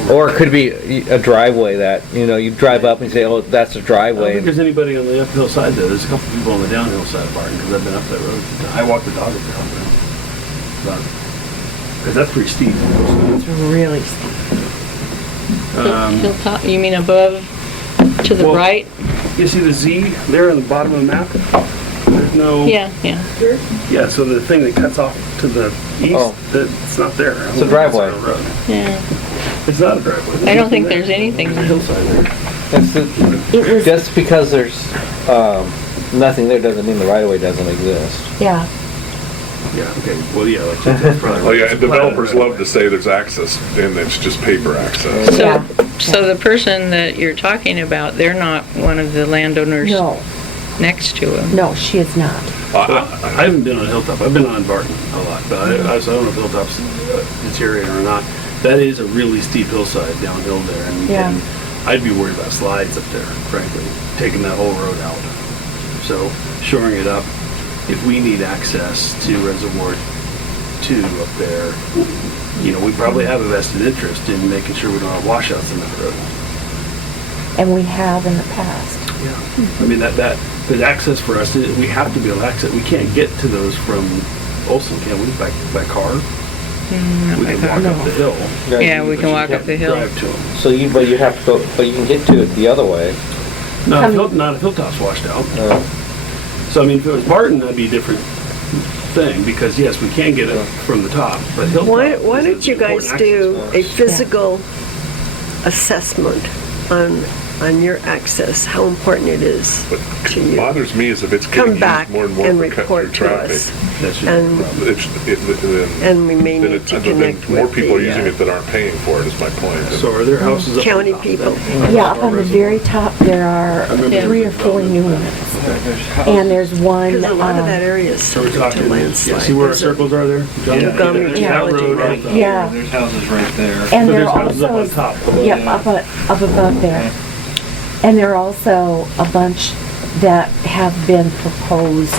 no Or road. it could be a driveway that, you drive up and say, oh, that's a I don't driveway. think there's anybody on the uphill side there. There's a couple people on the downhill side of Barton, because I've been up that road. I walked the dog up there. Because that's pretty steep. It's really steep. Hilltop, you mean above, to the Well- right? You see the Z there on the bottom of the map? There's no... Yeah. Yeah, so the thing that cuts off to the east, Oh. it's not there. It's a driveway. Yeah. It's not a driveway. I don't think there's anything There's a hillside there. It's the- It was, Just because there's nothing there doesn't mean the right of way doesn't exist. yeah, Yeah, okay, well, yeah, like, that's probably... Oh, yeah, it's and a platted developers driveway. love to say there's access, and it's just paper access. Yeah. So the person that you're talking about, they're not one of the landowners no, next to him? no, she is not. I haven't been on Hilltop, I've been on Barton a lot, but I don't know if Hilltop's deteriorating or not. That is a really steep hillside downhill there, and Yeah. and I'd be worried about slides up there, frankly, taking that whole road out. So shoring it up, if we need access to Reservoir 2 up there, we probably have a vested interest in making sure we don't have washouts in that road. And we have in the past. Yeah. I mean, there's access for us, we have to be able to access, we can't get to those from Olson, can we, by car? We can walk up the hill. Yeah, we can walk up the hill. Drive to them. So but you have to go, but you can get to it the other way. Not if Hilltop's washed out. So, I mean, if it was Barton, that'd be a different thing, because yes, we can get it from the top, but Hilltop why is don't an you guys important do access a for us. physical assessment on on your access, how important it is What to you. bothers me is if it's Come getting back used more and more and for cut through report to traffic. us. That's just- And, Then and we may then need it- to then connect more with people are the using it that aren't paying for it, is my point. So are there houses up on county top people. then? Yeah, up on the very top, there are remember 3 or 4 new ones. And there's one, Because a lot of that area is So we're subject to talking, landslide. see where our There's a- circles are there? Montgomery There's that Geology road right Road. there. yeah, There's houses right there. and So there there's are houses up on also, top. yep, up above there. And there are also a bunch that have been proposed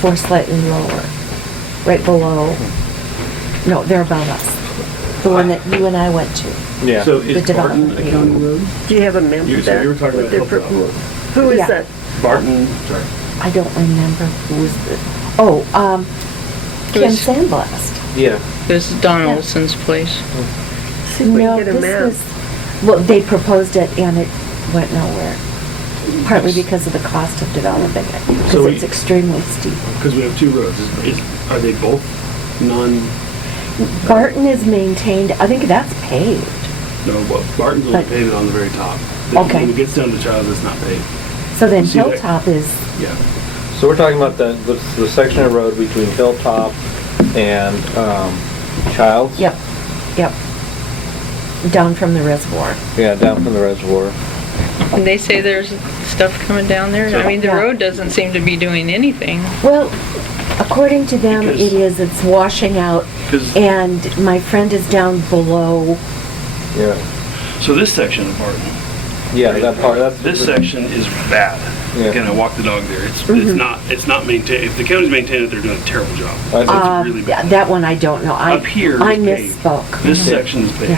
for slightly lower, right below, no, they're above us. The one that you and I went to. Yeah. So The is Barton development. a county road? Do you have a map You of said that? you were talking What about they're Hilltop. propo- Who is Yeah. that? Barton, sorry. I don't remember who was the, oh, Kim was- Sandblast. Yeah. This is Don Olson's place. See if we No, can get a this map. was, well, they proposed it and it went nowhere. Partly because of the cost of developing it, So because we- it's extremely steep. Because we have two roads. Are they both non, Barton is maintained, I think that's paved. no, well, Barton's only But- paved on the very top. Okay. When it gets down to Childs, it's not paved. So then See that- Hilltop is, Yeah. So we're talking about the section of road between Hilltop and, Childs? yep, down from the reservoir. Yeah, down from the reservoir. And they say there's stuff coming down there. I mean, the Yeah. road doesn't seem to be doing anything. Well, according to them, Because- it is, it's washing out, 'Cause- and my friend is down below, Yeah. So this section of Barton, Yeah, that part, that's. this section is bad. Yeah. Again, I walked the dog there. It's not maintained. If the county's maintained it, they're doing a terrible job. It's really bad. that one I don't know. Up here I is paved. misspoke. This section is paved.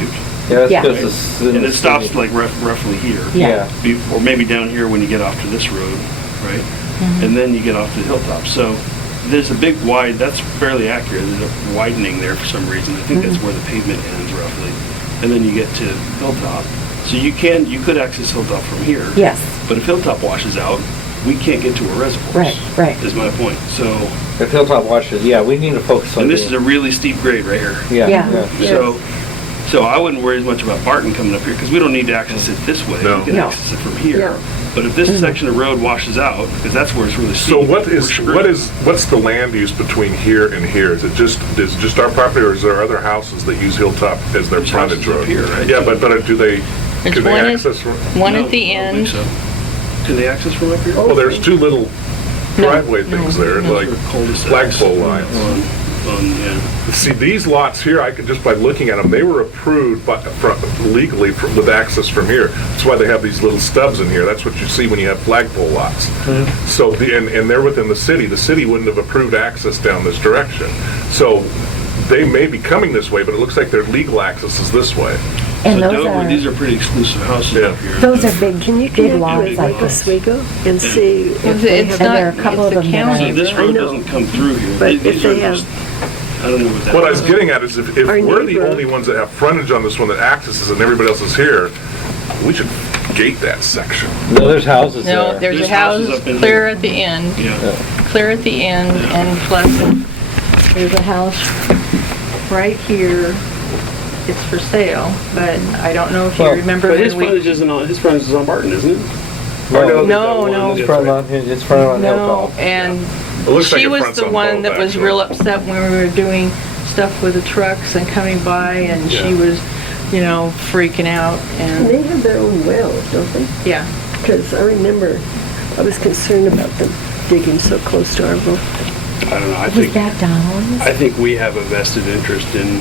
Yeah, that's Yeah. because it's. in And the it stops city. like roughly here. Yeah. Or maybe down here when you get off to this road, right? And then you get off to the Hilltop. So there's a big wide, that's fairly accurate. There's a widening there for some reason. I think that's where the pavement ends roughly. And then you get to Hilltop. So you could access Hilltop from here. Yes, But if Hilltop washes out, we can't get to our reservoirs. right. Is my point. So, If Hilltop washes, yeah, we need to focus on. and this is doing- a really steep grade right here. Yeah, Yeah. yeah. So I wouldn't worry as much about Barton coming up here, because we don't need to access it this way. No. We can No. access it from here. Yeah. But if this section of road washes out, because that's where it's really steep. So we're screwed. what's the land use between here and here? Is it just our property, or is there other houses that use Hilltop as their There's frontage houses up road? here, right? Yeah, but do they, There's can they one at- access? One No, at the I don't think end. so. Can they access from up here? Well, there's two little driveway things there, Those like are cul-de-sacs flagpole lines. yeah. See, these lots here, I could, just by looking at them, they were approved legally with access from here. That's why they have these little stubs in here. That's what you see when you have flagpole lots. So, and they're within the city. The city wouldn't have approved access down this direction. So they may be coming this way, but it looks like their legal access is this way. And So those Dover, these are, are pretty exclusive houses Yeah. up here. those are big, Can you big connect lots with like Lake this. Oswego and see if they It's have, And not, there are a couple it's of the them that are- So county. this I road know. doesn't come through here. But These if are they have- just- I don't know what that is. What I was getting at is if Our we're the neighbor- only ones that have frontage on this one that accesses and everybody else is here, we should gate that section. No, there's houses No, there. there's a There's house houses up in clear here. at the end, Yeah. clear at the end, and plus, there's a house right here. It's for sale, but I don't know if you Well, remember But his when frontage we... isn't on, his frontage is on Barton, isn't it? No, Or there's No, that one no. that's It's front right- on, it's front on No, Hilltop. and It looks like she it was fronts the on one both, that was actually. real upset when we were doing stuff with the trucks and coming by, and she Yeah. was, freaking out, and they and, have their own wells, don't they? yeah. Because I remember I was concerned about them digging so close to our road. I don't know, I Was think, that Donald's? I think we have a vested interest in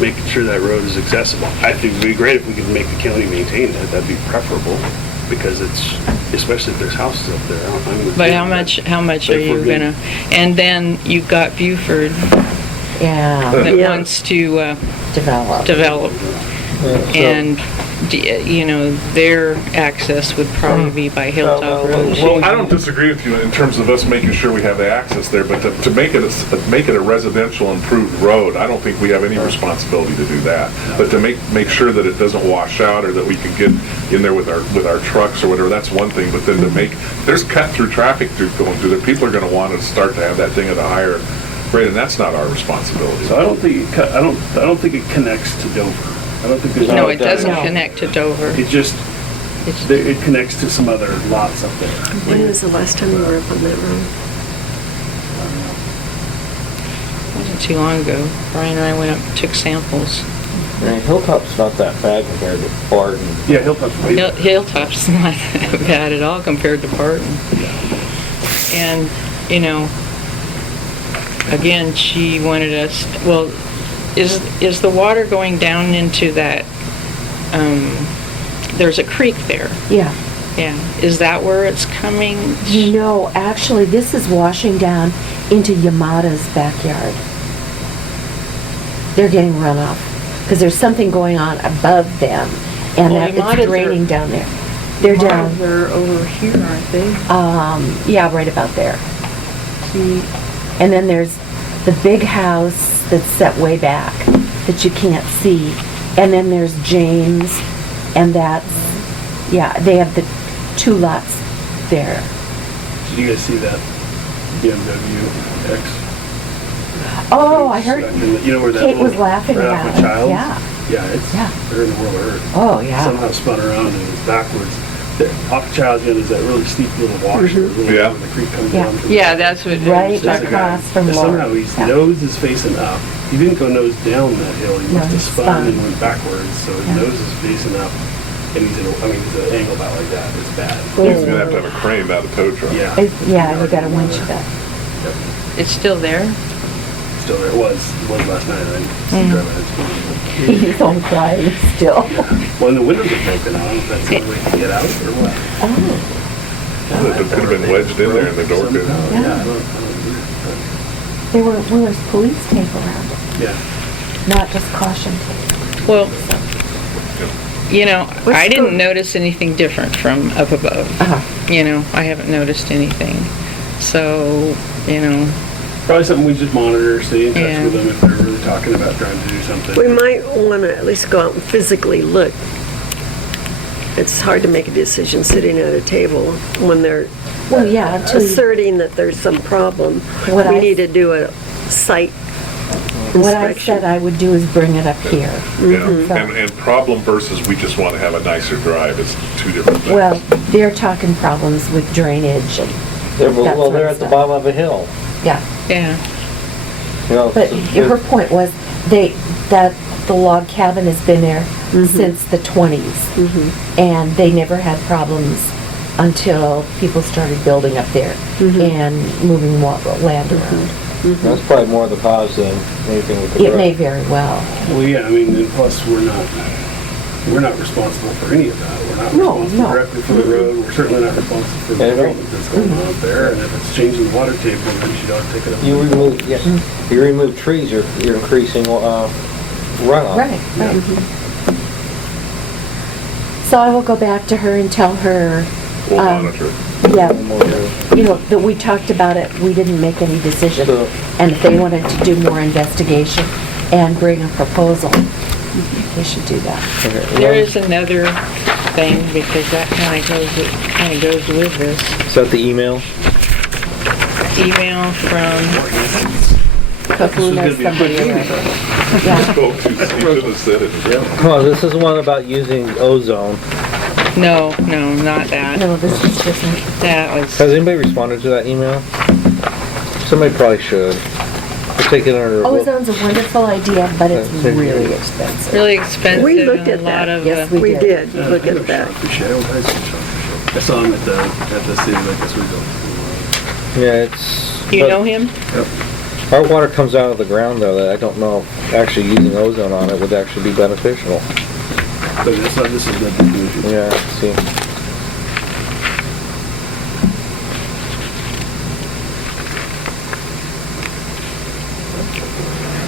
making sure that road is accessible. I think it'd be great if we could make the county maintain that, that'd be preferable, because it's, especially if there's houses up there. I'm with But you. how much are If we're you good. gonna, and then you've got Buford Yeah, that Yeah. wants to develop. develop, Yeah, so- and, their access would probably be by Hilltop Road. Well, I don't disagree with you in terms of us making sure we have the access there, but to make it a residential improved road, I don't think we have any responsibility to do that. But to make sure that it doesn't wash out, or that we can get in there with our trucks or whatever, that's one thing. But then there's cut through traffic going through there. People are gonna want to start to have that thing at a higher rate, and that's not our responsibility. So I don't think I don't think it connects to Dover. I don't think there's. No, it it doesn't No. connect to Dover. It just, It connects to some other lots up there. When was the last time you were up on that road? Wasn't too long ago. Brian and I went up and took samples. I mean, Hilltop's not that bad compared to Barton. Yeah, Hilltop's way. Hilltop's not that bad at all compared to Barton. And, you know, again, she wanted us, well, is the water going down into that, there's a creek there. Yeah. Yeah. Is that where it's coming? No, actually, this is washing down into Yamada's backyard. They're getting runoff, because there's something going on above them, and Well, that Yamada's it's draining are- down there. They're down, They're over here, aren't they? yeah, right about there. And then there's the big house that's set way back that you can't see. And then there's James, and that's, yeah, they have the 2 lots there. Did you guys see that BMW X? Oh, I heard, You know where that Kate was little laughing ran off about with it. Childs? Yeah. Yeah, it's, Yeah. they're in the world of hurt. Oh, yeah. Somehow spun around and was backwards. Off of Child's End is that really steep little wash, Mm-hmm. Yeah. where the creek comes Yeah. down. Yeah, that's what. Right There's a guy across from that Laura. somehow his Yeah. nose is facing up. He didn't go nose down that hill. He No, must have he spun spun. and went backwards. So his Yeah. nose is facing up, and he's an angle about like that. It's bad. He's gonna have to have a crane, not a tow truck. Yeah. Yeah, you gotta winch it up. Yep. It's still there? Still there. It was last night. I didn't see driving. It's He's on crying still. Well, and the windows are broken. I don't know if that's the only way to get out or what. Oh, It could have been wedged in there and the door could. Somehow, Yeah. Yeah, I don't there was police tape around it, yeah. not just caution tape. Well, you know, What's I didn't the- notice anything different from up above. Uh-huh. You know, I haven't noticed anything. So, you know, Probably something we should monitor, stay in touch Yeah. with them if they're really talking about trying to do something. We might want to at least go out and physically look. It's hard to make a decision sitting at a table when they're Well, yeah, until you, asserting that there's some problem. What We I- need to do a site what I inspection. said I would do is bring it up here. Yeah, So- and problem versus we just want to have a nicer drive, it's 2 different things. Well, they're talking problems with drainage and, They're, That well, sort they're of at the stuff. bottom of a hill, yeah. yeah. you know. But so- her point was, that the log cabin has been there since the 20s. And they never had problems until people started building up there and moving land around. That's probably more the cause than anything with the It may road. very well. Well, yeah, I mean, and plus we're not responsible for any of that. We're not No, responsible no. directly for the road. We're certainly not responsible for the Yeah, right. development that's going on up there. And if it's changing the water table, then she ought to take it up. You remove, yeah, you remove trees, you're increasing, runoff. Right. So I will go back to her and tell her, We'll monitor. yeah, you know, that we talked about it, we didn't make any decision. So- And if they wanted to do more investigation and bring a proposal, they should do that. There is another thing, because that kind of goes with this. Is that the email? Email from, Kahuna, somebody around. Yeah, Oh, you should have said it. Oh, this is one about using ozone. no, not that. no, this is different. That was, Has anybody responded to that email? Somebody probably should. We'll take it under. Ozone's a wonderful idea, but it's really expensive. really expensive. We looked and at a lot that. of, Yes, We did Yeah, look I know at that. Shellfish. I went to high school with Shellfish. I saw him at the city lake this week. Yeah, it's. you but know him? Our water comes out of the ground though, that I don't know if actually using ozone on it would actually be beneficial. But that's not, this is not the issue. Yeah, see.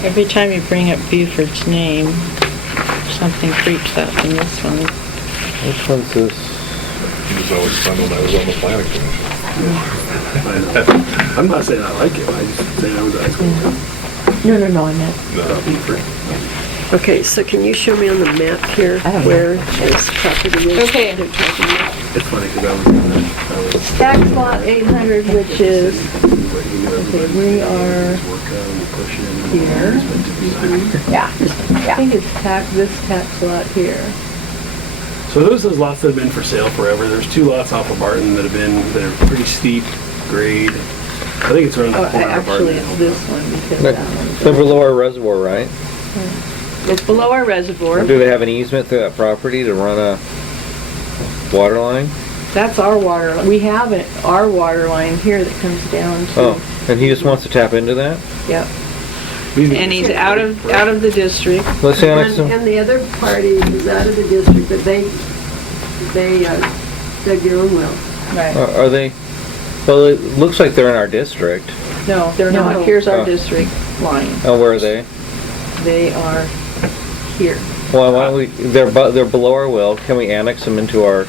Every time you bring up Buford's name, something creeps up in this one. Which one's this? He was always fun when I was on the planning commission. I'm not saying I like him. I just saying I was at high school. No, I meant, No. Okay, so can you show me on the map here I don't know. where this property is? Okay. They're talking about? It's funny because I was Tax lot 800, which is, we are here. yeah, I think it's this tax lot here. So those are lots that have been for sale forever. There's 2 lots off of Barton that are pretty steep grade. I think it's around the corner of Actually, Barton. it's this one because that one's. They're below our reservoir, right? It's below our reservoir. Do they have an easement through that property to run a water line? That's our water, we have our water line here that comes down to, Oh, and he just wants to tap into that? yep. And he's out of the district. Let's annex them. And the other party is out of the district, but they dug their own well. Right. Are they, well, it looks like they're in our district. No, they're No. not. Here's our Oh. district line. Oh, where are they? They are here. Well, why don't we, they're below our well, can we annex them into our,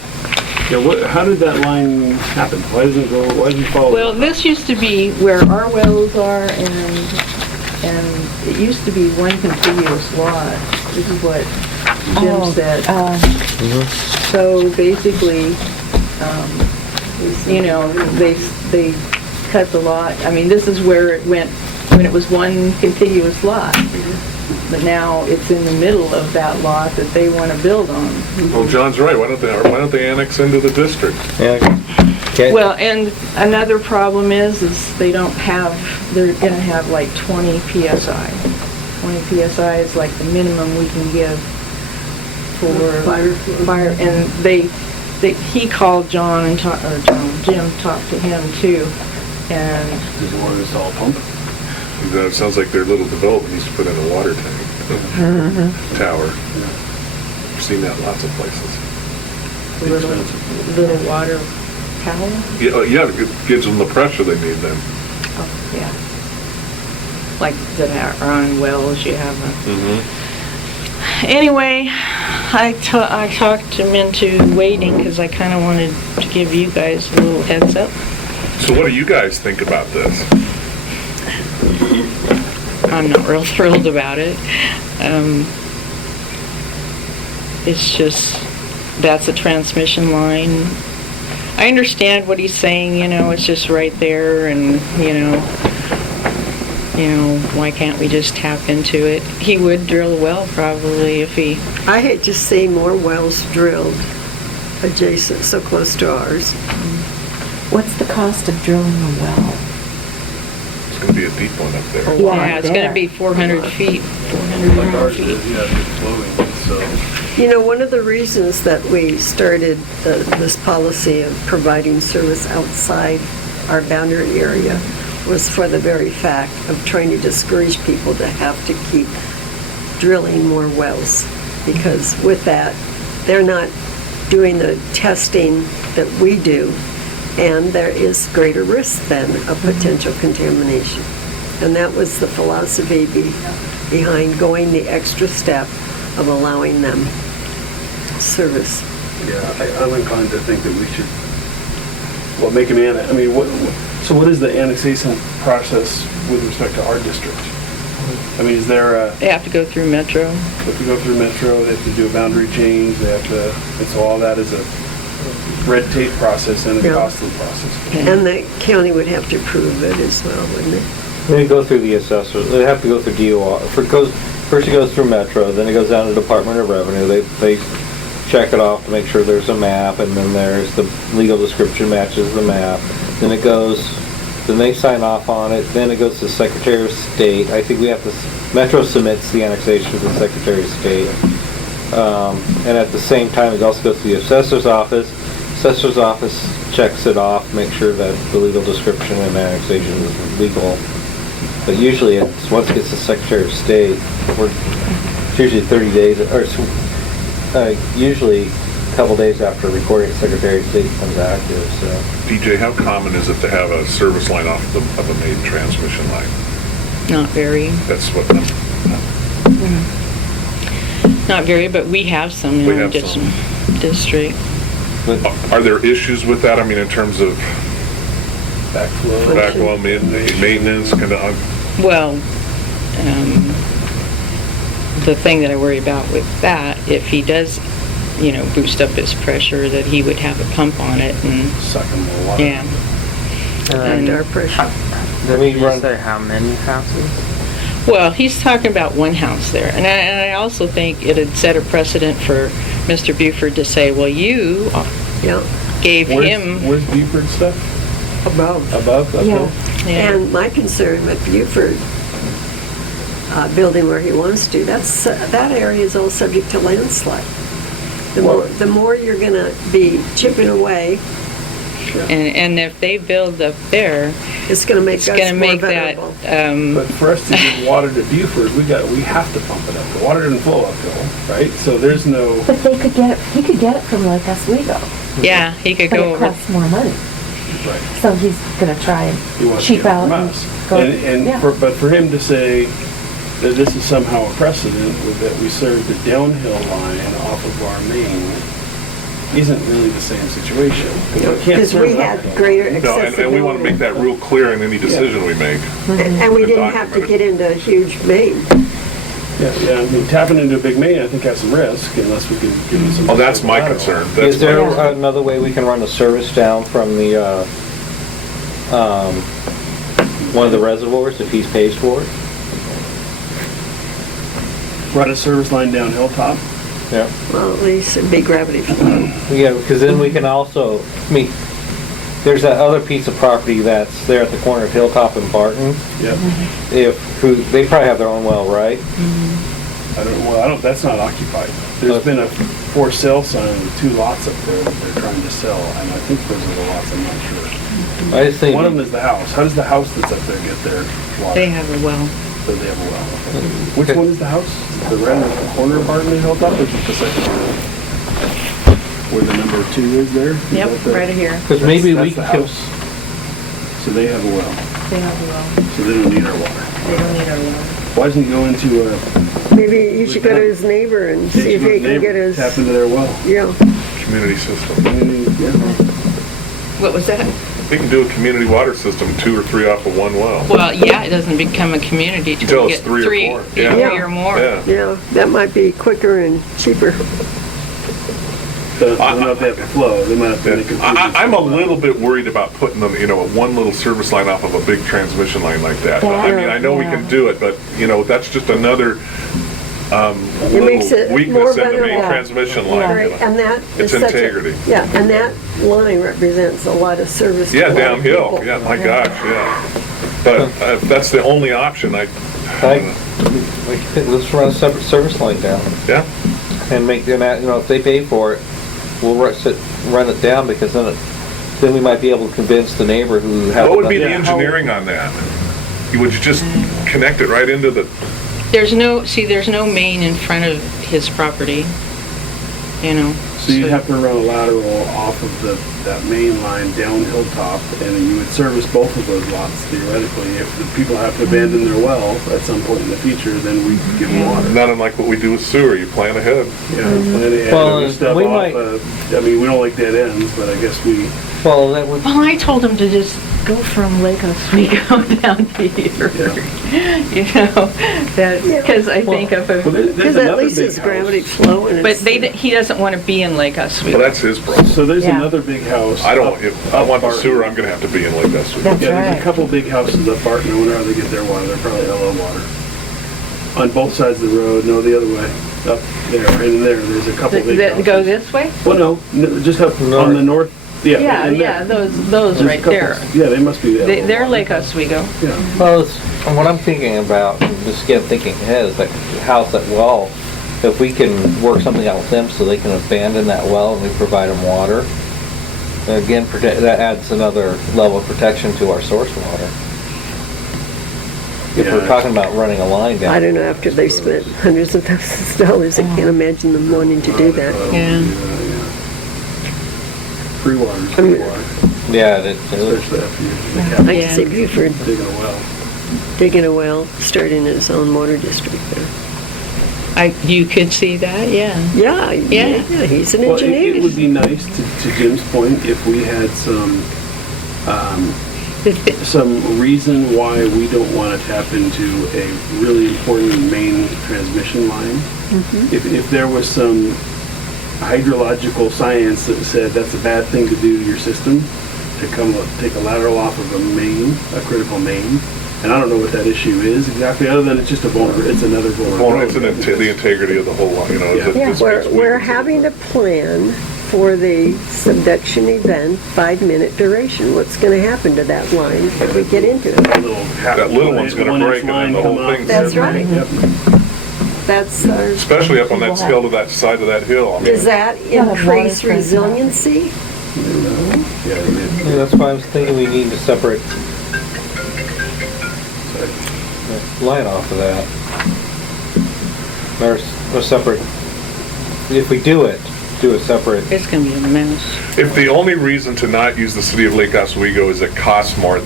Yeah, how did that line happen? Why doesn't it follow? Well, this used to be where our wells are and it used to be one contiguous lot. This is what Jim said. So basically, you know, they cut the lot. I mean, this is where it went when it was one contiguous lot. But now it's in the middle of that lot that they want to build on. Well, John's right, why don't they annex into the district? yeah, okay? Well, and another problem is they don't have, they're gonna have like 20 PSI. 20 PSI is like the minimum we can give for fire, and he called John and Jim talked to him too, and Does it want to install a pump? It sounds like their little development needs to put in a water tank. Tower. I've seen that lots of places. little water tower. Yeah, it gives them the pressure they need then. Oh, yeah. Like that are on wells, you have a. Anyway, I talked him into waiting because I kind of wanted to give you guys a little heads up. So what do you guys think about this? I'm not real thrilled about it. It's just, that's a transmission line. I understand what he's saying, you know, it's just right there and, you know, why can't we just tap into it? He would drill a well probably if he, I hate to see more wells drilled adjacent, so close to ours. What's the cost of drilling a well? It's gonna be a deep one up there. Yeah, yeah, it's gonna be 400 feet, 400 Like more ours feet. is, yeah, it's flowing, so. You know, one of the reasons that we started this policy of providing service outside our boundary area was for the very fact of trying to discourage people to have to keep drilling more wells. Because with that, they're not doing the testing that we do, and there is greater risk then of potential contamination. And that was the philosophy behind going the extra step of allowing them service. Yeah, I'm inclined to think that we should, well, make an annex, I mean, so what is the annexation process with respect to our district? I mean, is there They have to go through Metro. if we go through Metro, they have to do a boundary change, they have to, and so all that is a red tape process and a Yeah. costly process. And the county would have to approve it as well, wouldn't it? They go through the assessor, they have to go through DOR. First it goes through Metro, then it goes down to Department of Revenue. They check it off to make sure there's a map, and then there's the legal description matches the map. Then it goes, then they sign off on it, then it goes to the Secretary of State. I think we have to, Metro submits the annexation to the Secretary of State. And at the same time, it also goes to the Assessor's Office. Assessor's Office checks it off, make sure that the legal description and annexation is legal. But usually, once it gets to Secretary of State, it's usually 30 days, or usually a couple days after recording, Secretary of State becomes active, so. DJ, how common is it to have a service line off of a main transmission line? Not very, That's what, not very, but we have some We in our have some. district. are there issues with that? I mean, in terms of Backflow. backflow maintenance, kind of, Well, the thing that I worry about with that, if he does, you know, boost up his pressure, that he would have a pump on it and, Sucking more water. yeah. And our pressure. Did we you run- say how many houses? Well, he's talking about one house there, and I also think it'd set a precedent for Mr. Buford to say, well, you Yeah, gave him, Where's Buford stuff? above. Above? Okay. Yeah. yeah, And my concern with Buford building where he wants to, that area is all subject to landslide. The more you're gonna be chipping away, and if they build up there, it's gonna make it's us gonna more make that, vulnerable. But for us to give water to Buford, we have to pump it up. The water doesn't flow uphill, right? So there's no, But they could get it, he could get it from Lake Oswego, yeah, he could but go it over. costs more money. right. So he's gonna try He and wants to cheap get it out from and us. go. And yeah. but for him to say that this is somehow a precedent with that we serve the downhill line off of our main isn't really the same situation. We can't Because serve we that. had greater No, accessibility. and we want to make that real clear in any decision we make. And we And didn't have to document get into a huge main. Yeah, I mean, tapping into a big main, I think has some risk unless we can give it some. Oh, that's my concern. That's Is there my- another way we can run the service down from the, one of the reservoirs if he's pays for it? Run a service line down Hilltop. Yeah. Well, at least it'd be gravity flow. Yeah, because then we can also, I mean, there's that other piece of property that's there at the corner of Hilltop and Barton. Yep. They probably have their own well, right? I don't, that's not occupied. There's been a for sale sign with 2 lots up there that they're trying to sell, and I think those are the lots, I'm not sure. I just think. One of them is the house. How does the house that's up there get their water? They have a well. So they have a well. Okay. Which one is the house? The right on the corner of Barton and Hilltop, or is it the second one? Where the number 2 is there? Is that Yep, the- right here. Because maybe that's we the can, house. So they have a well, They have a well. so they don't need our water. They don't need our well. Why doesn't he go into a? Maybe he should go to his neighbor and see if he can get his, Tap into their well. yeah. Community system. I mean, yeah. What was that? We can do a community water system, 2 or 3 off of one well. Well, yeah, it doesn't become a community Until till we it's get 3 or 3 4, yeah. or more. Yeah. Yeah, that might be quicker and cheaper. They don't have to have to flow. They might have to make improvements. I'm a to the well. little bit worried about putting them, one little service line off of a big transmission line like that. I mean, I know we can do it, but, that's just another It makes it little more weakness in the main vulnerable. transmission line. Right, and that Its is such a. integrity. Yeah, and that line represents a lot of service. to a Yeah, lot of downhill, people. yeah, my gosh, yeah. But if that's the only option, let's run a separate service line down yeah. and make them, if they pay for it, we'll run it down because then we might be able to convince the neighbor who has. What would be the Yeah. engineering on that? Would you just connect it right into the, There's no main in front of his property, So you'd have to run a lateral off of that main line down Hilltop, and you would service both of those lots theoretically. If the people have to abandon their well at some point in the future, then we could give them water. not unlike what we do with sewer, you plan ahead. Yeah, and then Well, we step we off, might- I mean, we don't like dead ends, but I guess we, Well, that would, Well, I told him to just go from Lake Oswego down to here. Because I think of well, a, there's Because at another least big it's gravity house. flow and but it's. he doesn't want to be in Lake Oswego. Well, that's his problem. So there's Yeah. another big house. I don't, up- if I up want the Barton. sewer, I'm gonna have to be in Lake Oswego. That's Yeah, there's a right. couple big houses up Barton. I wonder how they get their water. They're probably LO water. On both sides of the road, no, the other way. Up there, and there's a couple big That houses. go this way? Well, no, just up on North. the north, yeah. Yeah, and yeah, there. those There's a right couple- there. Yeah, they must be. They're LO Lake water. Oswego. Yeah. well, what I'm thinking about, just again thinking ahead, is like house that well, if we can work something out with them so they can abandon that well and we provide them water, again, that adds another level of protection to our source water. If Yeah. we're talking about running a line down. I don't know, after they spent hundreds of thousands of dollars, I can't imagine them wanting to do that. Yeah. Free water, is I free mean- water. Yeah, Especially after the I county can see Buford digging a well. digging a well, starting his own water district there. You could see that, yeah. Yeah, Yeah. yeah, he's an Well, it engineer. would be nice, to Jim's point, if we had some reason why we don't want to tap into a really important main transmission line. If there was some hydrological science that said that's a bad thing to do to your system, to take a lateral off of a main, a critical main, And I don't know what that issue is exactly, other than it's just it's another Well, it's vulnerability. the integrity of the whole line, you know. Yeah. We're having to plan for the subduction event, 5-minute duration. What's gonna happen to that line if we get into it? That little one's gonna break and then the whole thing's- That's right. Yep. That's, Especially up on that scale to that side of that hill. I mean, does that increase resiliency? Yeah, it is. Yeah, that's why I was thinking we need to separate line off of that. Or a separate, if we do it separate. It's gonna be a mess. If the only reason to not use the city of Lake Oswego is it costs more,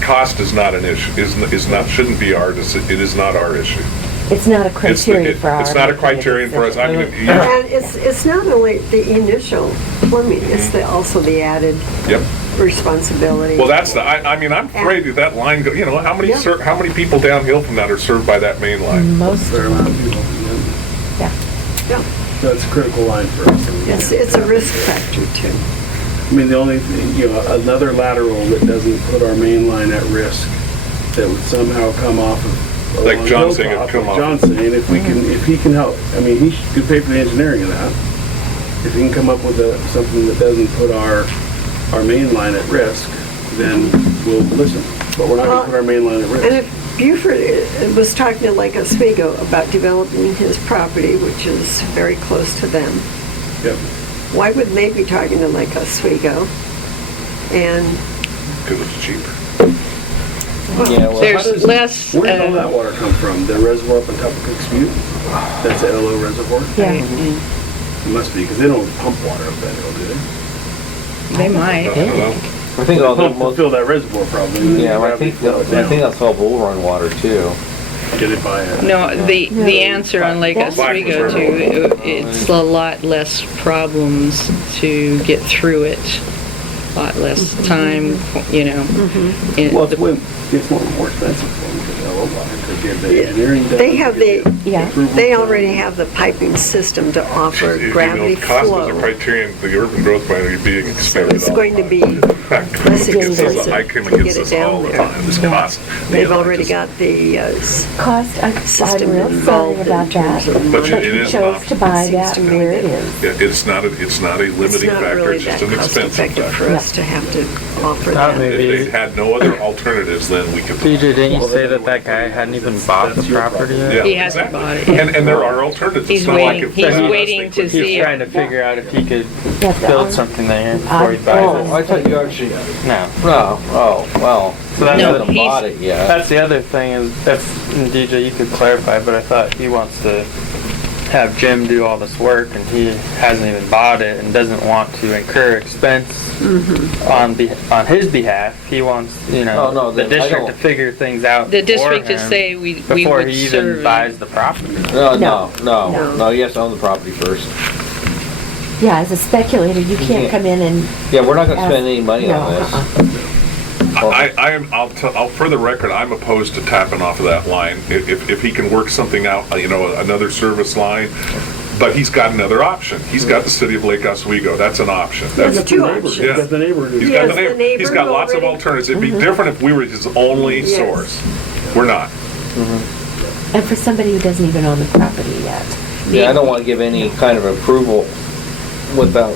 cost is not an issue, shouldn't be it is not our issue. It's not a It's criteria for our. It's not a criterion for us. I mean, And it's not only the initial plumbing, it's also the added yep. responsibility. Well, that's I mean, I'm afraid that line, you know, how many Yeah. how many people downhill from that are served by that main line? Most, Fair amount of people. yeah. Yeah, That's a critical line for us. it's a risk factor too. I mean, the only thing, you know, another lateral that doesn't put our main line at risk, that would somehow come off of. Like along John Hilltop, saying it'd come like off. John saying, if he can help, I mean, he could pay for the engineering of that. If he can come up with something that doesn't put our main line at risk, then we'll listen. But we're not gonna put our main line at And risk. if Buford was talking to Lake Oswego about developing his property, which is very close to them, Yep. why wouldn't they be talking to Lake Oswego? And, Because it's cheaper. Yeah, well, There's less, Where did all that water come from? The reservoir up on top of Cook's Butte? That's the LO reservoir? Yeah. It must be, because they don't pump water up that hill, do they? they might. I don't know. I think all the Pump to most, fill that reservoir probably. yeah, I think that's all Bull Run water too. Get it by it. No, the answer on Lake Oswego too, it's a lot less problems to get through it. A lot less time, you know. It- Well, it's more expensive for them because LO water, because you have the engineering done. they have Yeah. they already have the piping system to offer If, gravity cost flow. is a criterion, the urban growth plan would be So expensive. it's going to be less expensive I come to get against it this all down the there. time, this cost. They've You know, I already just- got the Cost, I'm system real sorry involved in about that. terms of But money. it is He an chose option. to buy Seems that to me where it that- is. Yeah, it's not a limiting It's not factor, really it's that just an cost expensive effective for factor. us to have to offer Not that. maybe. If they had no other alternatives, then we could. DJ, didn't you say that guy hadn't even bought the property yet? Yeah, He hasn't exactly. bought it yet. And there are alternatives. He's It's not like waiting, if he's that's waiting to the- see He's if trying to figure out if he could Yeah, build something there before he buys Oh, I thought you actually, it. No. no, oh, well, So that's he No, hasn't he's- bought it yet. That's the other thing is, and DJ, you could clarify, but I thought he wants to have Jim do all this work and he hasn't even bought it and doesn't want to incur expense on his behalf. He wants, you know, Oh, no, the then I district to don't- figure things out the district to beforehand, say we before would he even serve. buys the property. No, you have to own the property first. Yeah, as a speculator, you can't come in and. Yeah, we're not gonna spend any money No, on this. I'll for the record, I'm opposed to tapping off of that line. If he can work something out, you know, another service line, but he's got another option. He's got the city of Lake Oswego, that's an option. There's That's, two Neighbor, options. he's got the neighborhood. he's He got has the the neighbor, he's got neighbor lots of already. alternatives. It'd be different if we were his only Yes. source. We're not. And for somebody who doesn't even own the property yet. Yeah, I don't wanna give any kind of approval without,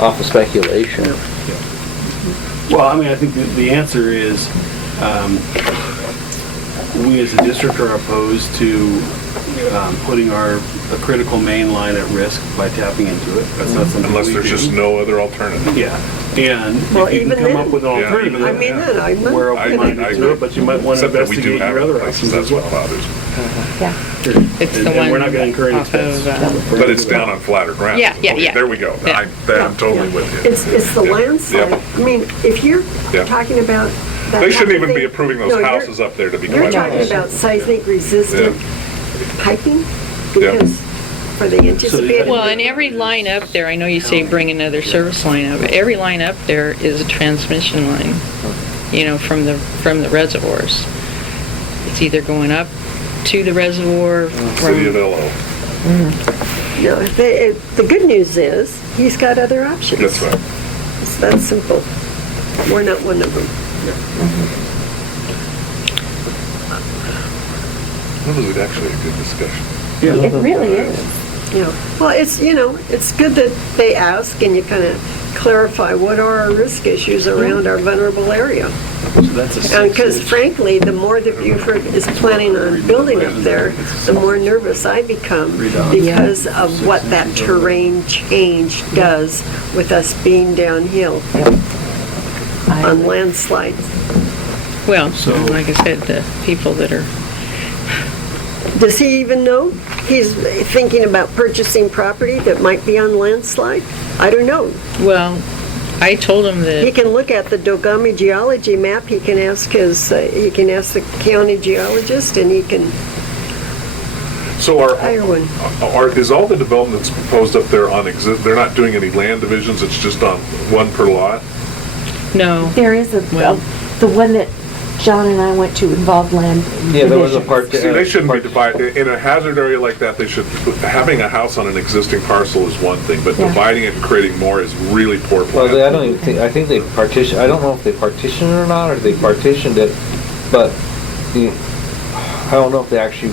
off of speculation. Well, I mean, I think the answer is, we as a district are opposed to putting a critical main line at risk by tapping into it. That's not something Unless we there's do. just no other alternative. Yeah, and Well, if you can even come then- up with an Yeah, alternative, even I mean, then I'm not we're I open-minded to agree. it, but you might want to Except that we do investigate have your other places, options that's as well. what bothers me. Yeah. It's the And one we're not going to incur any off of, expense. But it's down on flatter ground. Yeah, yeah, Okay, yeah. There we go. Yeah. I'm totally with you. It's the Yeah. landslide. Yeah. I mean, if you're Yeah. talking about that They type shouldn't of even be thing- approving those No, you're- houses up there, to be You're quite talking honest. about seismic resistant piping Yeah. because for the anticipated. Well, and every line up there, I know you say bring another service line up, every line up there is a transmission line, you know, from the reservoirs. It's either going up to the reservoir City of from, LO. No, the good news is he's got other options. That's right. It's that simple. We're not one of them. That was actually a good discussion. It really is. Yeah, well, it's good that they ask and you kind of clarify what are our risk issues around our vulnerable area. So that's a And because 6-inch. frankly, the more that Buford is planning on building up there, the more nervous I become because of what that terrain change does with us being downhill on landslides. Well, So- like I said, the people that are, Does he even know? He's thinking about purchasing property that might be on landslide? I don't know. well, I told him He that, can look at the Dogami geology map, he can ask the county geologist, and he can So hire one. is all the development that's proposed up there on they're not doing any land divisions, it's just on one per lot? no, There is Well- the one that John and I went to involved land Yeah, there was a divisions. part. See, they shouldn't be divided, in a hazard area like that, having a house on an existing parcel is one thing, but Yeah. dividing it and creating more is really poor Well, I planning. don't even think, I think they partitioned, I don't know if they partitioned it or not, or they partitioned it, but I don't know if they actually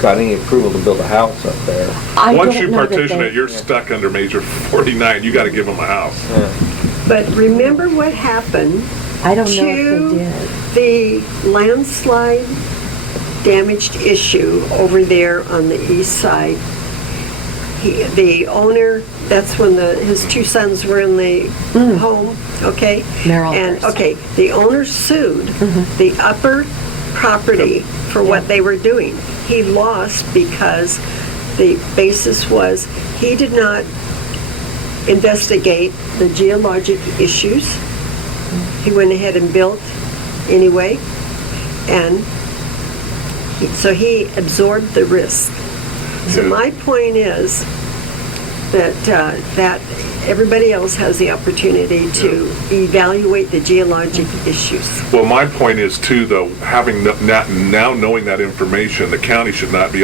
got any approval to build a house up there. I Once don't you know that partition they- it, you're stuck under Major 49, you gotta give them a house. Yeah. But remember what happened I don't know to if they did. the landslide damaged issue over there on the east side. The owner, that's when his two sons were in the home, okay? Merrill And, first. okay, the owner sued the upper property for what they were doing. He lost because the basis was he did not investigate the geologic issues. He went ahead and built anyway, and so he absorbed the risk. So Yeah. my point is that everybody else has the opportunity to evaluate the geologic issues. Well, my point is too, though, having now knowing that information, the county should not be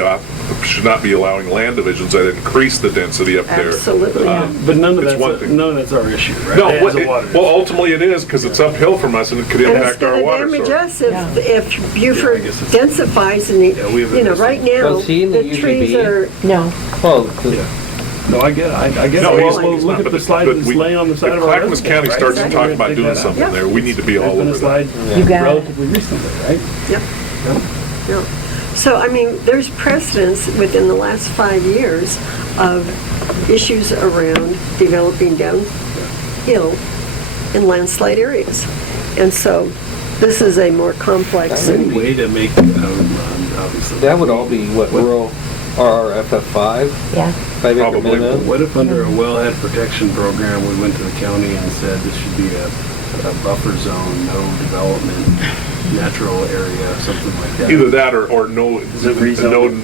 allowing land divisions that increase the density up there. Absolutely. But none of It's one that's, thing. none of that's our issue, right? No, As a water well, ultimately it is, because it's uphill from us and it could And it's impact our gonna water damage source. us if Buford guess it's- densifies and, Yeah, we have a right distance. now, Was he in the the trees UGB? are, No. Well, Yeah. No, I get it. I get No, it. he's- Well, look at the slide that's laying on the side of our If Clackamas reservoir, County right? starts to Exactly. talk about Take doing that out. something Yeah. there, we need to be There's all been a over slide that. You got it. relatively recently, right? Yep. Yeah. So, I mean, there's precedence within the last 5 years of issues around developing downhill in landslide areas. And so, this is a more complex Any and, way to make, obviously. that would all be what, rural RRFF5? Yeah. 5 acre Probably. minimum? What if under a wellhead protection program, we went to the county and said this should be a buffer zone, no development, natural area, something like that? Either that or no, it rezoned?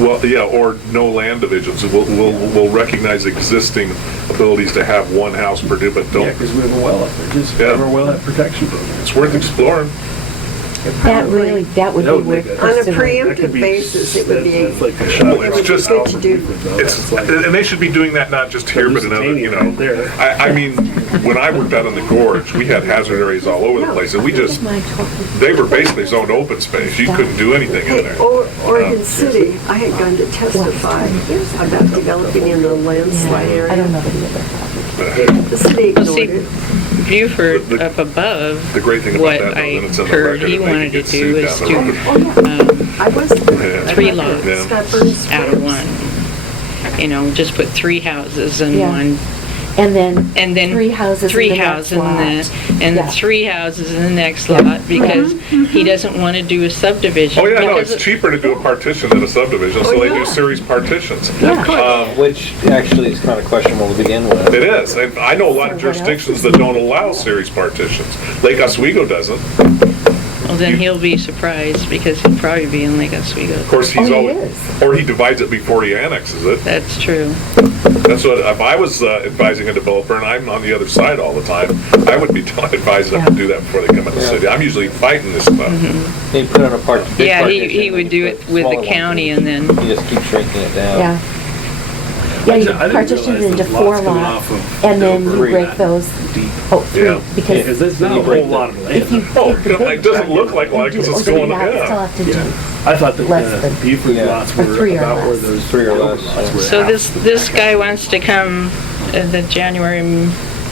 well, yeah, or no land divisions. We'll recognize existing abilities to have one house per do, but Yeah, don't, because we have a well up there, just Yeah. have a wellhead protection program. it's worth exploring. That would That be would worth make it- on a pursuing. That could preemptive be- basis, it would be, that's like a Well, shot. it's just- good to do. It's, and they should be doing that not just here, but in other, you know. Right there. I mean, when I worked out in the gorge, we had hazard areas all over the place, and we just, they were basically zoned open space. You couldn't do anything in Hey, there. Oregon City, I had gone to testify about developing in the landslide I don't area. know that either. The city well, ignored see, it. Buford The- up above, The great thing what about that, though, I then it's in the heard record he and they can wanted to get do sued is down to, the road. I was there. Yeah. 3 I went lots to Scott Burns out of Springs. one. You know, just put 3 houses in Yeah. one, And then and then 3 houses three in the next houses in lot. and Yeah. 3 houses in the next Yeah. lot, because he doesn't want to do a subdivision. Oh, yeah, no, because it's cheaper to do a partition than a subdivision, so they do yeah. series partitions. Yeah. Which actually is kind of questionable to begin with. It is, and I know a lot of So what else jurisdictions is that don't allow series partitions. Lake Oswego doesn't. Well, then he'll be surprised, because he'll probably be in Lake Oswego. Of course, he's Oh, he always, is. or he divides it before he annexes it. That's true. That's what, if I was advising a developer, and I'm on the other side all the time, I would be advising them to do that before they come in the Yeah. city. I'm usually fighting this stuff. They put on a big Yeah, partition, he and would you do put it with the smaller ones county, in. and then, You just keep shrinking it down. Yeah. Yeah, you I didn't partition it realize into those 4 coming lots, off of and then you Dover break that those, deep. oh, 3, Yeah. because Because there's not a whole lot of land. if you. Oh, if the it doesn't look like one because it's going You still up. have to do, Yeah, I thought that Less the than- Buford Yeah. lots Or were 3 or about where less. those 3 or Dover less, lots were. So at. this guy wants to come at the January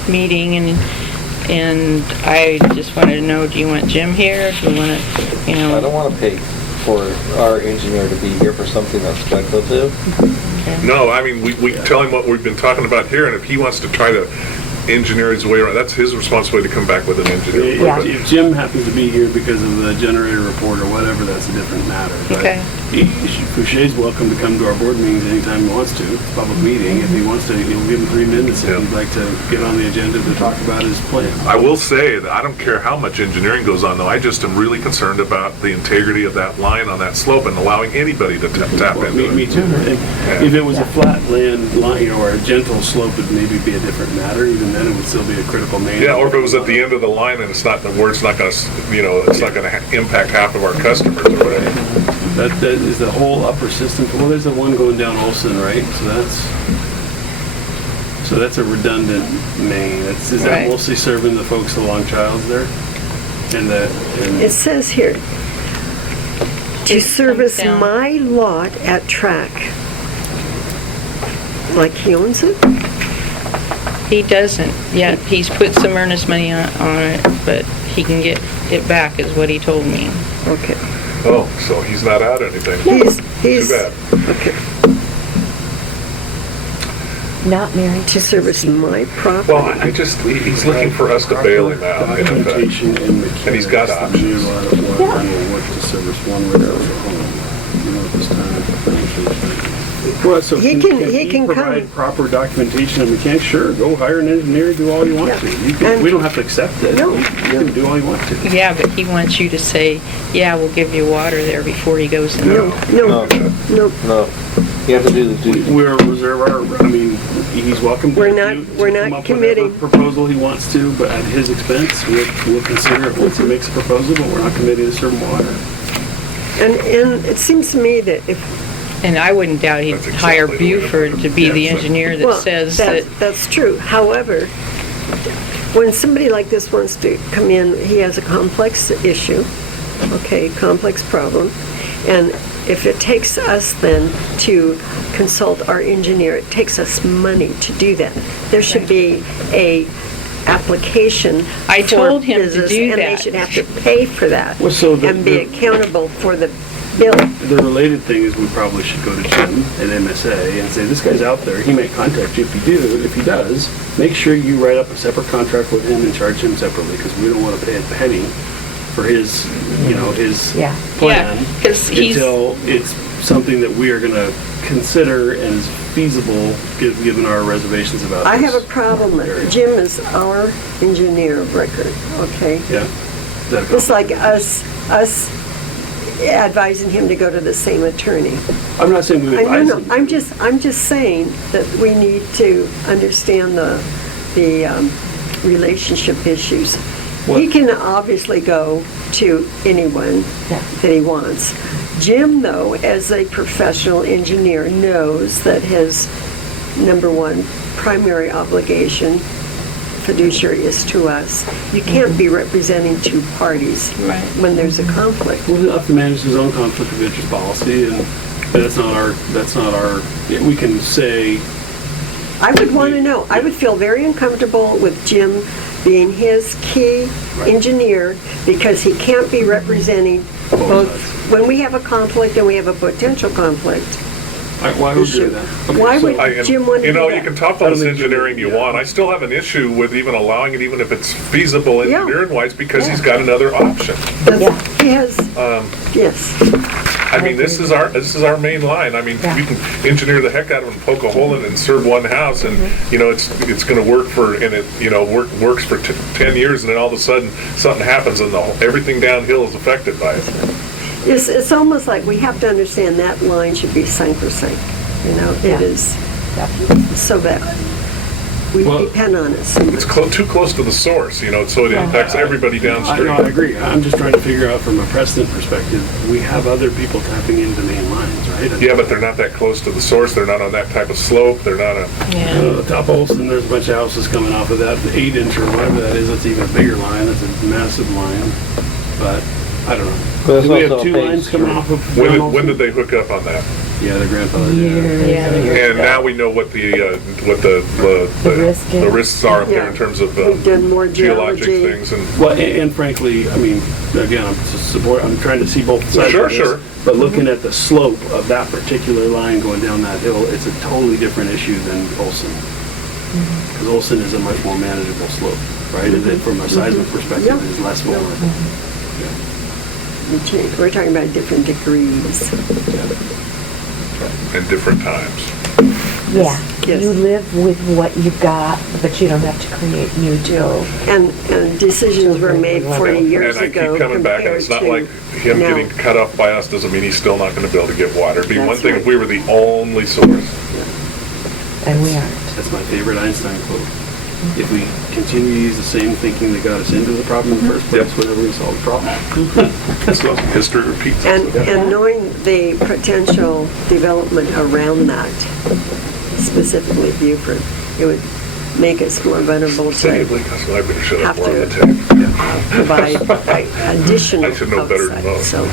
meeting, and I just wanted to know, do you want Jim here? Do you want to, you I don't know? wanna pay for our engineer to be here for something that's speculative. No, I mean, we tell him what we've been talking about here, and if he wants to try to engineer his way around, that's his responsibility to come back with an engineer. Yeah. report. If Jim happens to be here because of the generator report or whatever, that's a different matter. But Okay. Foucher's welcome to come to our board meetings anytime he wants to. It's a public meeting. If he wants to, give him 3 minutes if Yeah. he'd like to get on the agenda to talk about his plan. I will say that I don't care how much engineering goes on, though, I just am really concerned about the integrity of that line on that slope and allowing anybody to tap Well, into me it. too. And if it was a flat land line, or a gentle slope, it'd maybe be a different matter. Even then, it would still be a critical main. Yeah, or if it was at the end of the line and it's not, where it's not gonna, it's not gonna impact half of our customers or whatever. That is the whole upper system. Well, there's the one going down Olson, right? So that's a redundant main. Is that Right. mostly serving the folks along Childs there? And It says here, to It service comes down. my lot at track. Like he owns it? He doesn't yet. He's put some earnest money on it, but he can get it back, is what he told me. Okay. Oh, so he's not out anything. He's, Too bad. okay, not married. to service my property. Well, he's looking for us to bail him out, in effect. documentation and mechanics. And he's got the options. new lot of water manual, what to service one residential home. You know, this time. Well, so He can provide come. proper documentation and mechanics? Sure, go hire an engineer, do all you want Yeah. to. And- We don't have to accept it. No. You can do all you want to. Yeah, but he wants you to say, yeah, we'll give you water there before he goes in. No, no, no. No, you have to do the due. We're reserve our, I mean, he's welcome to. We're not come up with committing. whatever proposal he wants to, but at his expense, we'll consider it once he makes a proposal, but we're not committing to serve him water. And it seems to me that if, And I wouldn't doubt he'd That's exactly hire the way to Buford put it. to be the Yeah, so- engineer well, that says that, that's true. However, when somebody like this wants to come in, he has a complex issue, okay, complex problem, and if it takes us then to consult our engineer, it takes us money to do that. There should be a application I for told him to business, do and they that. should have to pay for that Well, so and be accountable for the bill. The related thing is we probably should go to Jim at MSA and say, this guy's out there, he may contact you if he does, make sure you write up a separate contract with him and charge him separately, because we don't want to pay a penny for his, his Yeah. plan. Yeah, 'cause he's- Until it's something that we are gonna consider and is feasible, given our reservations about this. I have a problem. Jim is our engineer of record, okay? Yeah. Is that a It's like us advising him to go to the same attorney. I'm not saying we I advise know, him. I'm just saying that we need to understand the relationship issues. He What- can obviously go to anyone Yeah. that he wants. Jim, though, as a professional engineer, knows that his number one primary obligation, fiduciary, is to us. You can't be representing two parties Right. when there's a conflict. We'll have to manage his own conflict of interest policy, and that's not our, we can say, I would want to know, I would feel very uncomfortable with Jim being his key engineer, because he can't be representing both, when we have a conflict and we have a potential conflict. why would we do that? Okay, Why so- would Jim want to do that? You can talk I all don't this think Jim engineering would you do that. want. I still have an issue with even allowing it, even if it's feasible Yeah. engineering-wise, because he's Yeah. got another option. Yeah. He has, yes. I mean, this is our main line. I mean, Yeah. we can engineer the heck out of it and poke a hole in it and serve one house, and, it's gonna work works for 10 years, and then all of a sudden, something happens and everything downhill is affected by it. It's almost like we have to understand that line should be sacrosanct, Yeah. it is so bad. We Well- depend on it so It's much. too close to the source, so it impacts everybody I downstream. agree. I'm just trying to figure out from a precedent perspective, we have other people tapping into main lines, right? Yeah, but they're not that close to the source, they're not on that type of slope, they're not Yeah. Top Olson, there's a bunch of houses coming off of that, the 8-inch or whatever that is, that's even a bigger line, that's a massive line, but I don't know. But it's Do we have also a 2 big lines coming street. off of? when did they hook up on that? Yeah, the grandfather. Yeah. And now we know what the risk is. the risks are up there in Yeah. terms of We've done more geologic geology. things and. Well, and frankly, I mean, again, I'm trying to see both sides Sure, of this. sure. But looking at the slope of that particular line going down that hill, it's a totally different issue than Olson. Because Olson is a much more manageable slope, right? And then from a seismic perspective, Yeah. it's less vulnerable. We're talking about different degrees. in different times. Yeah, Yes. you live with what you got, but you don't have to create new tools. And decisions were made 40 years And I ago keep coming back, and compared it's not to like him now. getting cut off by us doesn't mean he's still not gonna be able to get water. It'd be one That's thing right. if we were the only source. And we aren't. That's my favorite Einstein quote. If we continue to use the same thinking that got us into the problem in the first place, we'll never solve the problem. So history repeats And, itself. and knowing the potential development around that, specifically Beaufort, it would make us more vulnerable City of to Lincoln, so I better shut up have more on the to- tape. provide additional I should know better than outside, most. so.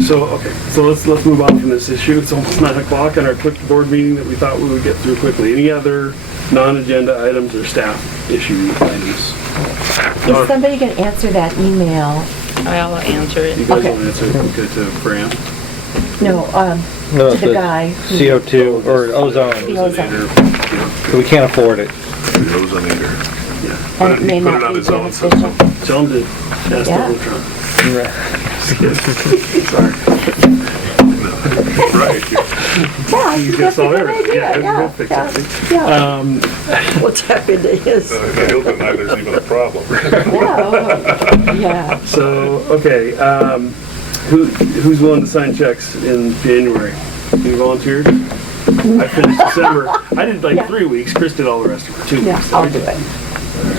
So, okay, so let's move on from this issue. It's almost 9 o'clock on our quick board meeting that we thought we would get through quickly. Any other non-agenda items or staff issue items? Is somebody gonna answer that email? I'll answer You it. guys Okay. want to answer it to Fran? No, No, to it's the the guy. who- CO2 or The ozone. ozone. We can't afford it. Those on either. Yeah. And it may Put it not on be his own beneficial. Tell him to ask Yeah. Donald Trump. Sorry. Right. Yeah, He that's gets a all good everything. idea, Yeah, yeah, we'll fix yeah, everything. yeah. We'll tap into his. He'll deny there's even a problem. Yeah. So, okay, who's willing to sign checks in January? Any volunteers? I finished December. I did like 3 weeks. Chris did all the rest of it, 2 weeks. Yeah, I'll do it.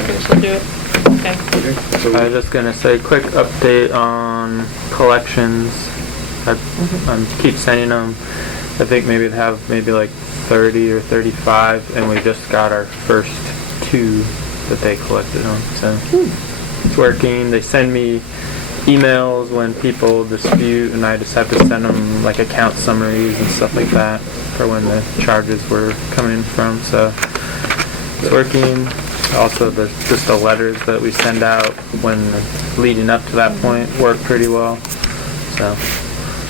Chris will do it. Okay. Okay, so I was just gonna say, quick update on collections. I keep sending them. I think maybe they have maybe like 30 or 35, and we just got our first 2 that they collected on. So it's working. They send me emails when people dispute, and I just have to send them like account summaries and stuff like that for when the charges were coming from. So it's working. Also, just the letters that we send out when leading up to that point work pretty well. So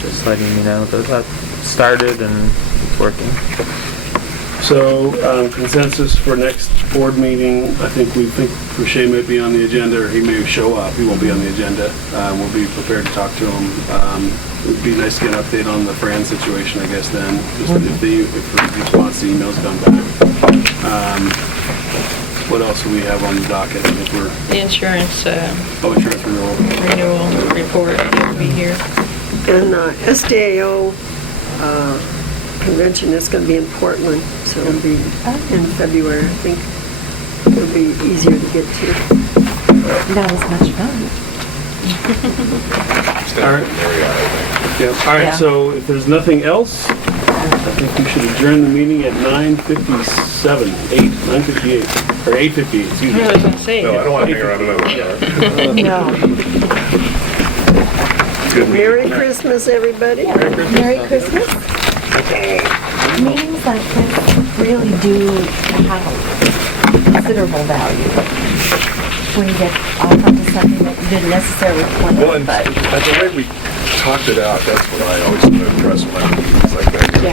just letting you know that that started and it's working. So, consensus for next board meeting, I think Boucher might be on the agenda, or he may show up, he won't be on the agenda. We'll be prepared to talk to him. It'd be nice to get an update on the Fran situation, I guess, then, just if the response to emails come back. What else do we have on the docket? I think we're, The insurance insurance renewal. renewal report will be here. And SDAO convention is going to be in Portland, so it'll be in February, I think. It'll be easier to get to. Not as much fun. All right. Yeah, all right, Yeah. so if there's nothing else, I think we should adjourn the meeting at 9:58, or 8:58, excuse me. I was gonna say. No, I don't want to hang around another hour. No. Good meeting. Merry Christmas, everybody. Merry Christmas. Meetings like this really do have considerable value when you get off onto something that you didn't necessarily Well, plan, and but the way we talked it out, that's what I always am impressed when